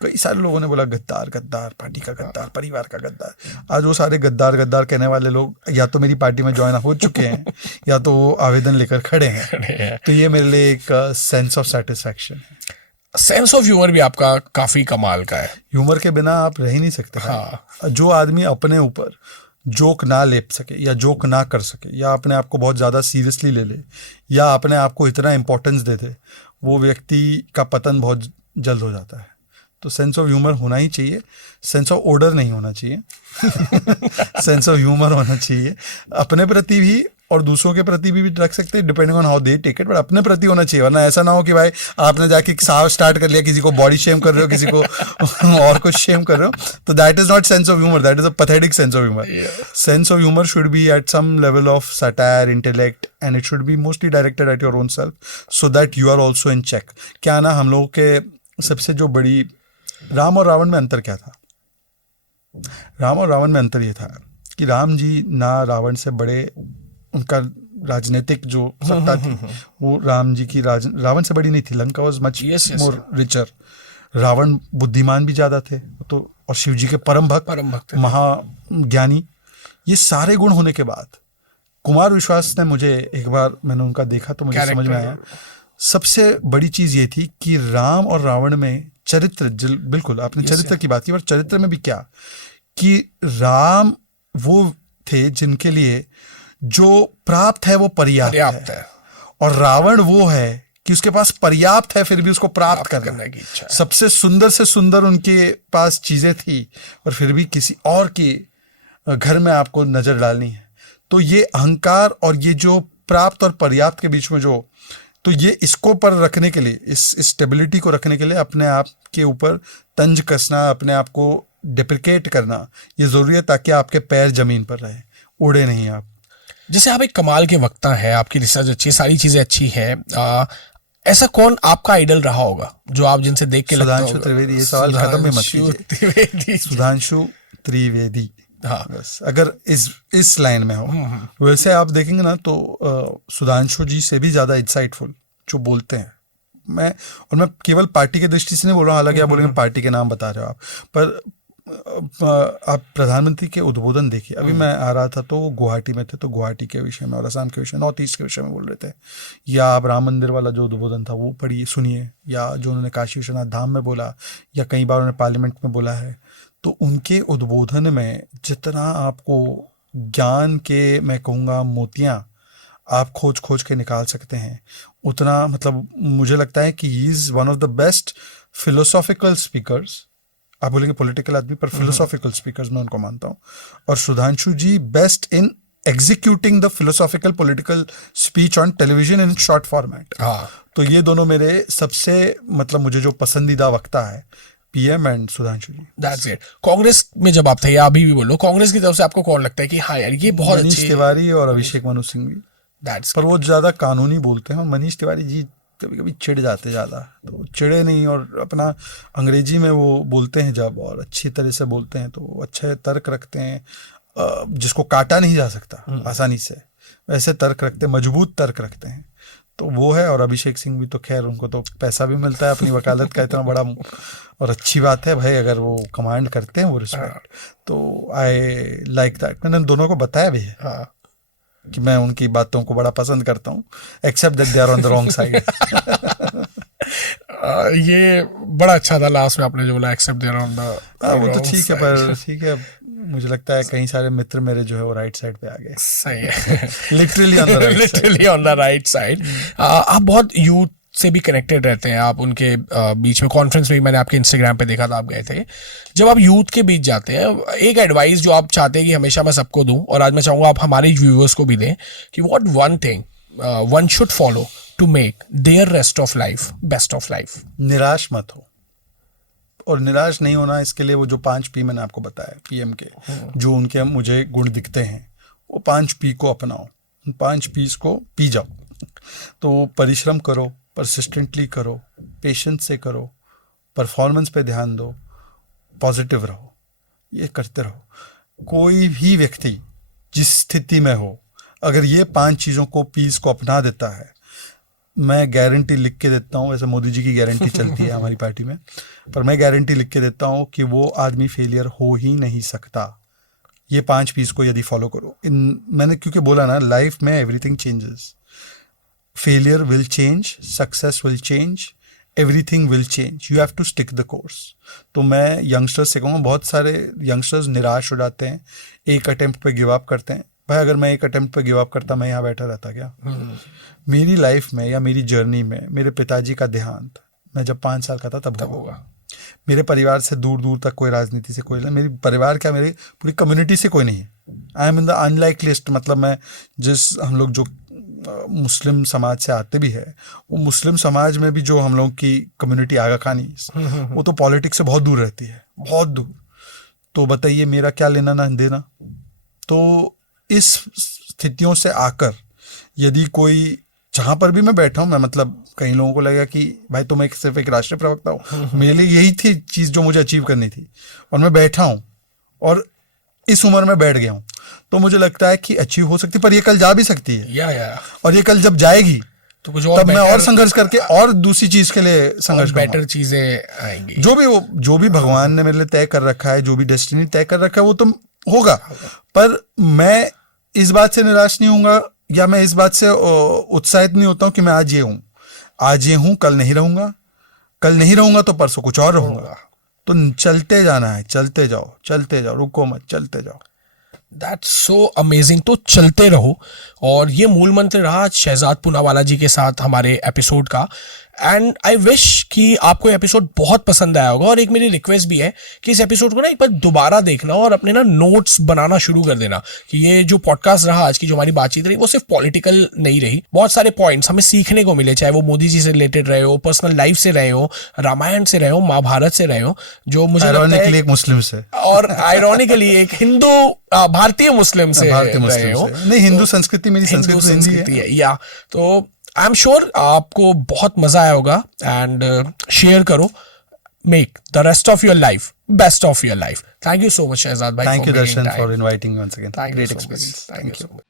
कई सारे लोगों ने बोला गद्दार गद्दार, पार्टी का गद्दार, परिवार का गद्दार. आज वो सारे गद्दार गद्दार कहने वाले लोग या तो मेरी पार्टी में ज्वाइन हो चुके हैं या तो वो आवेदन लेकर खड़े हैं. तो ये मेरे लिए एक सेंस ऑफ सेटिस्फैक्शन है. सेंस ऑफ ह्यूमर भी आपका काफी कमाल का है. ह्यूमर के बिना आप रह ही नहीं सकते. हाँ. जो आदमी अपने ऊपर जोक ना ले सके या जोक ना कर सके, या अपने आप को बहुत ज़्यादा सीरियसली ले ले, या अपने आप को इतना इंपॉर्टेंस दे दे, वो व्यक्ति का पतन बहुत जल्द हो जाता है. तो सेंस ऑफ ह्यूमर होना ही चाहिए. सेंस ऑफ ऑर्डर नहीं होना चाहिए. सेंस ऑफ ह्यूमर होना चाहिए, अपने प्रति भी और दूसरों के प्रति भी रख सकते हैं, depending on how they take it, but अपने प्रति होना चाहिए. वरना ऐसा ना हो कि भाई आपने जाके साफ स्टार्ट कर लिया, किसी को बॉडी शेम कर रहे हो, किसी को और कुछ शेम कर रहे हो. तो that is not sense of humour, that is a pathetic sense of humour. Sense of humour should be at some level of satire, intellect, and it should be mostly directed at your own self, so that you are also in check. क्या ना, हम लोगों के सबसे जो बड़ी, राम और रावण में अंतर क्या था? राम और रावण में अंतर ये था कि राम जी ना रावण से बड़े, उनका राजनीतिक जो सत्ता थी वो राम जी की रावण से बड़ी नहीं थी. Lanka was much more richer. Ravan बुद्धिमान भी ज्यादा थे तो, और शिव जी के परम भक्त, महाज्ञानी. ये सारे गुण होने के बाद कुमार विश्वास ने, मुझे एक बार मैंने उनका देखा तो मुझे समझ में आया, सबसे बड़ी चीज ये थी कि राम और रावण में चरित्र, बिल्कुल आपने चरित्र की बात की, पर चरित्र में भी क्या, कि राम वो थे जिनके लिए जो प्राप्त है वो पर्याप्त है, और रावण वो है कि उसके पास पर्याप्त है फिर भी उसको प्राप्त करने की इच्छा है. सबसे सुंदर से सुंदर उनके पास चीजें थी और फिर भी किसी और के घर में आपको नजर डालनी है. तो ये अहंकार और ये जो प्राप्त और पर्याप्त के बीच में जो, तो ये इसको पर रखने के लिए, इस स्टेबिलिटी को रखने के लिए अपने आप के ऊपर तंज कसना, अपने आप को डिप्रिकेट करना, ये जरूरी है ताकि आपके पैर जमीन पर रहे, उड़े नहीं आप. जैसे आप एक कमाल के वक्ता हैं, आपकी रिसर्च अच्छी है, सारी चीजें अच्छी हैं, ऐसा कौन आपका आइडल रहा होगा जो आप जिनसे देख के लगता होगा? सुधांशु त्रिवेदी. ये सवाल खत्म भी मत कीजिए. सुधांशु त्रिवेदी. हाँ, बस अगर इस लाइन में हो. वैसे आप देखेंगे ना तो सुधांशु जी से भी ज्यादा इंसाइटफुल जो बोलते हैं. मैं केवल पार्टी के दृष्टि से नहीं बोल रहा हूँ, हालांकि आप बोलेंगे पार्टी के नाम बता रहे हो आप, पर आप प्रधानमंत्री के उद्बोधन देखिए. अभी मैं आ रहा था तो गुवाहाटी में थे, तो गुवाहाटी के विषय में और असम के विषय, नॉर्थ ईस्ट के विषय में बोल रहे थे. या आप राम मंदिर वाला जो उद्बोधन था वो पढ़िए, सुनिए, या जो उन्होंने काशी विश्वनाथ धाम में बोला, या कई बार उन्होंने पार्लियामेंट में बोला है. तो उनके उद्बोधन में जितना आपको ज्ञान के, मैं कहूँगा, मोतियाँ आप खोज के निकाल सकते हैं, उतना, मतलब मुझे लगता है कि he is one of the best philosophical speakers. आप बोलेंगे पॉलिटिकल आदमी, पर फिलोसॉफिकल स्पीकर्स मैं उनको मानता हूँ. और Sudhanshu ji best in executing the philosophical political speech on television in short format. हाँ, तो ये दोनों मेरे सबसे मतलब मुझे जो पसंदीदा वक्ता है, PM and Sudhanshu ji. That's it. Congress में जब आप थे या अभी भी बोलो, कांग्रेस की तरफ से आपको कौन लगता है कि हाँ यार ये बहुत मनीष अच्छे? तिवारी और अभिषेक मनु सिंह भी. दैट्स पर वो ज्यादा कानूनी बोलते हैं और मनीष तिवारी जी कभी कभी चिढ़ जाते ज्यादा. तो चिढ़े नहीं और अपना अंग्रेजी में वो बोलते हैं जब, और अच्छी तरह से बोलते हैं, तो अच्छे तर्क रखते हैं जिसको काटा नहीं जा सकता आसानी से, वैसे तर्क रखते हैं, मजबूत तर्क रखते हैं. तो वो है. और अभिषेक सिंह भी तो खैर उनको तो पैसा भी मिलता है अपनी वकालत का, इतना बड़ा, और अच्छी बात है भाई अगर वो कमांड करते हैं वो रिस्पेक्ट. तो आई लाइक दैट. मैंने दोनों को बताया भी है कि मैं उनकी बातों को बड़ा पसंद करता हूँ, except that they are on the wrong side. ये बड़ा अच्छा था लास्ट में आपने जो बोला, एक्सेप्ट देयर ऑन द. वो तो ठीक है, पर ठीक है, मुझे लगता है कई सारे मित्र मेरे जो है वो राइट साइड पे आ गए. सही है. Literally on the right, literally on the right side. आप बहुत यूथ से भी कनेक्टेड रहते हैं. आप उनके बीच में कॉन्फ्रेंस में भी मैंने आपके इंस्टाग्राम पे देखा था, आप गए थे. जब आप यूथ के बीच जाते हैं, एक एडवाइस जो आप चाहते हैं कि हमेशा मैं सबको दूं, और आज मैं चाहूंगा आप हमारे व्यूअर्स को भी दें, कि what one thing one should follow to make their rest of life best of life. निराश मत हो. और निराश नहीं होना, इसके लिए वो जो 5 P मैंने आपको बताया पीएम के, जो उनके मुझे गुण दिखते हैं, वो 5 P को अपनाओ. उन 5 P's को पी जाओ. तो परिश्रम करो, परसिस्टेंटली करो, पेशेंस से करो, परफॉर्मेंस पे ध्यान दो, पॉजिटिव रहो. ये करते रहो. कोई भी व्यक्ति जिस स्थिति में हो, अगर ये 5 चीज़ों को, पीस को अपना देता है, मैं गारंटी लिख के देता हूँ. वैसे मोदी जी की गारंटी चलती है हमारी पार्टी में, पर मैं गारंटी लिख के देता हूँ कि वो आदमी फेलियर हो ही नहीं सकता. ये 5 पीस को यदि फॉलो करो. मैंने क्योंकि बोला ना, लाइफ में everything changes. Failure will change, success will change, everything will change. You have to stick the course. तो मैं यंगस्टर्स से कहूँगा, बहुत सारे यंगस्टर्स निराश हो जाते हैं, एक अटेम्प्ट पे गिव अप करते हैं. भाई अगर मैं एक अटेम्प्ट पे गिव अप करता, मैं यहाँ बैठा रहता क्या? मेरी लाइफ में या मेरी जर्नी में मेरे पिताजी का देहांत मैं जब 5 साल का था तब होगा. मेरे परिवार से दूर दूर तक कोई राजनीति से कोई नहीं. मेरी परिवार क्या, मेरी पूरी कम्युनिटी से कोई नहीं है. I am in the unlikeliest. मतलब मैं हम लोग जो मुस्लिम समाज से आते भी है, वो मुस्लिम समाज में भी जो हम लोग की कम्युनिटी आगा खानी, वो तो पॉलिटिक्स से बहुत दूर रहती है, बहुत दूर. तो बताइए मेरा क्या लेना ना देना. तो इस स्थितियों से आकर यदि कोई, जहाँ पर भी मैं बैठा हूँ, मैं मतलब कई लोगों को लगेगा कि भाई तुम सिर्फ एक राष्ट्रीय प्रवक्ता हो. मेरे लिए यही थी चीज़ जो मुझे अचीव करनी थी, और मैं बैठा हूँ और इस उम्र में बैठ गया हूँ. तो मुझे लगता है कि अचीव हो सकती है, पर ये कल जा भी सकती है. या और ये कल जब जाएगी तो कुछ और तब मैं और संघर्ष करके और दूसरी चीज के लिए संघर्ष करूंगा. बेटर चीजें आएंगी. जो भी भगवान ने मेरे लिए तय कर रखा है, जो भी डेस्टिनी तय कर रखा है, वो तो होगा. पर मैं इस बात से निराश नहीं होऊंगा, या मैं इस बात से उत्साहित नहीं होता हूँ कि मैं आज ये हूँ, कल नहीं रहूंगा, कल नहीं रहूंगा तो परसों कुछ और रहूंगा. तो चलते जाना है, चलते जाओ, रुको मत, चलते जाओ. That's so amazing. तो चलते रहो. और ये मूल मंत्र रहा शहजाद पूनावाला जी के साथ हमारे एपिसोड का. एंड आई विश कि आपको एपिसोड बहुत पसंद आया होगा. और एक मेरी रिक्वेस्ट भी है कि इस एपिसोड को ना एक बार दोबारा देखना और अपने ना नोट्स बनाना शुरू कर देना, कि ये जो पॉडकास्ट रहा आज की, जो हमारी बातचीत रही, वो सिर्फ पॉलिटिकल नहीं रही. बहुत सारे पॉइंट्स हमें सीखने को मिले, चाहे वो मोदी जी से रिलेटेड रहे हो, पर्सनल लाइफ से रहे हो, रामायण से रहे हो, महाभारत से रहे हो, जो मुझे लगता है एक मुस्लिम से, और आयरॉनिकली एक हिंदू भारतीय मुस्लिम से रहे हो. नहीं, हिंदू संस्कृति मेरी संस्कृति है. या तो आई एम श्योर आपको बहुत मजा आया होगा. एंड शेयर करो. Make the rest of your life best of your life. Thank you so much Shahzad bhai. Thank you Darshan for inviting me once again. Great experience. Thank you so much.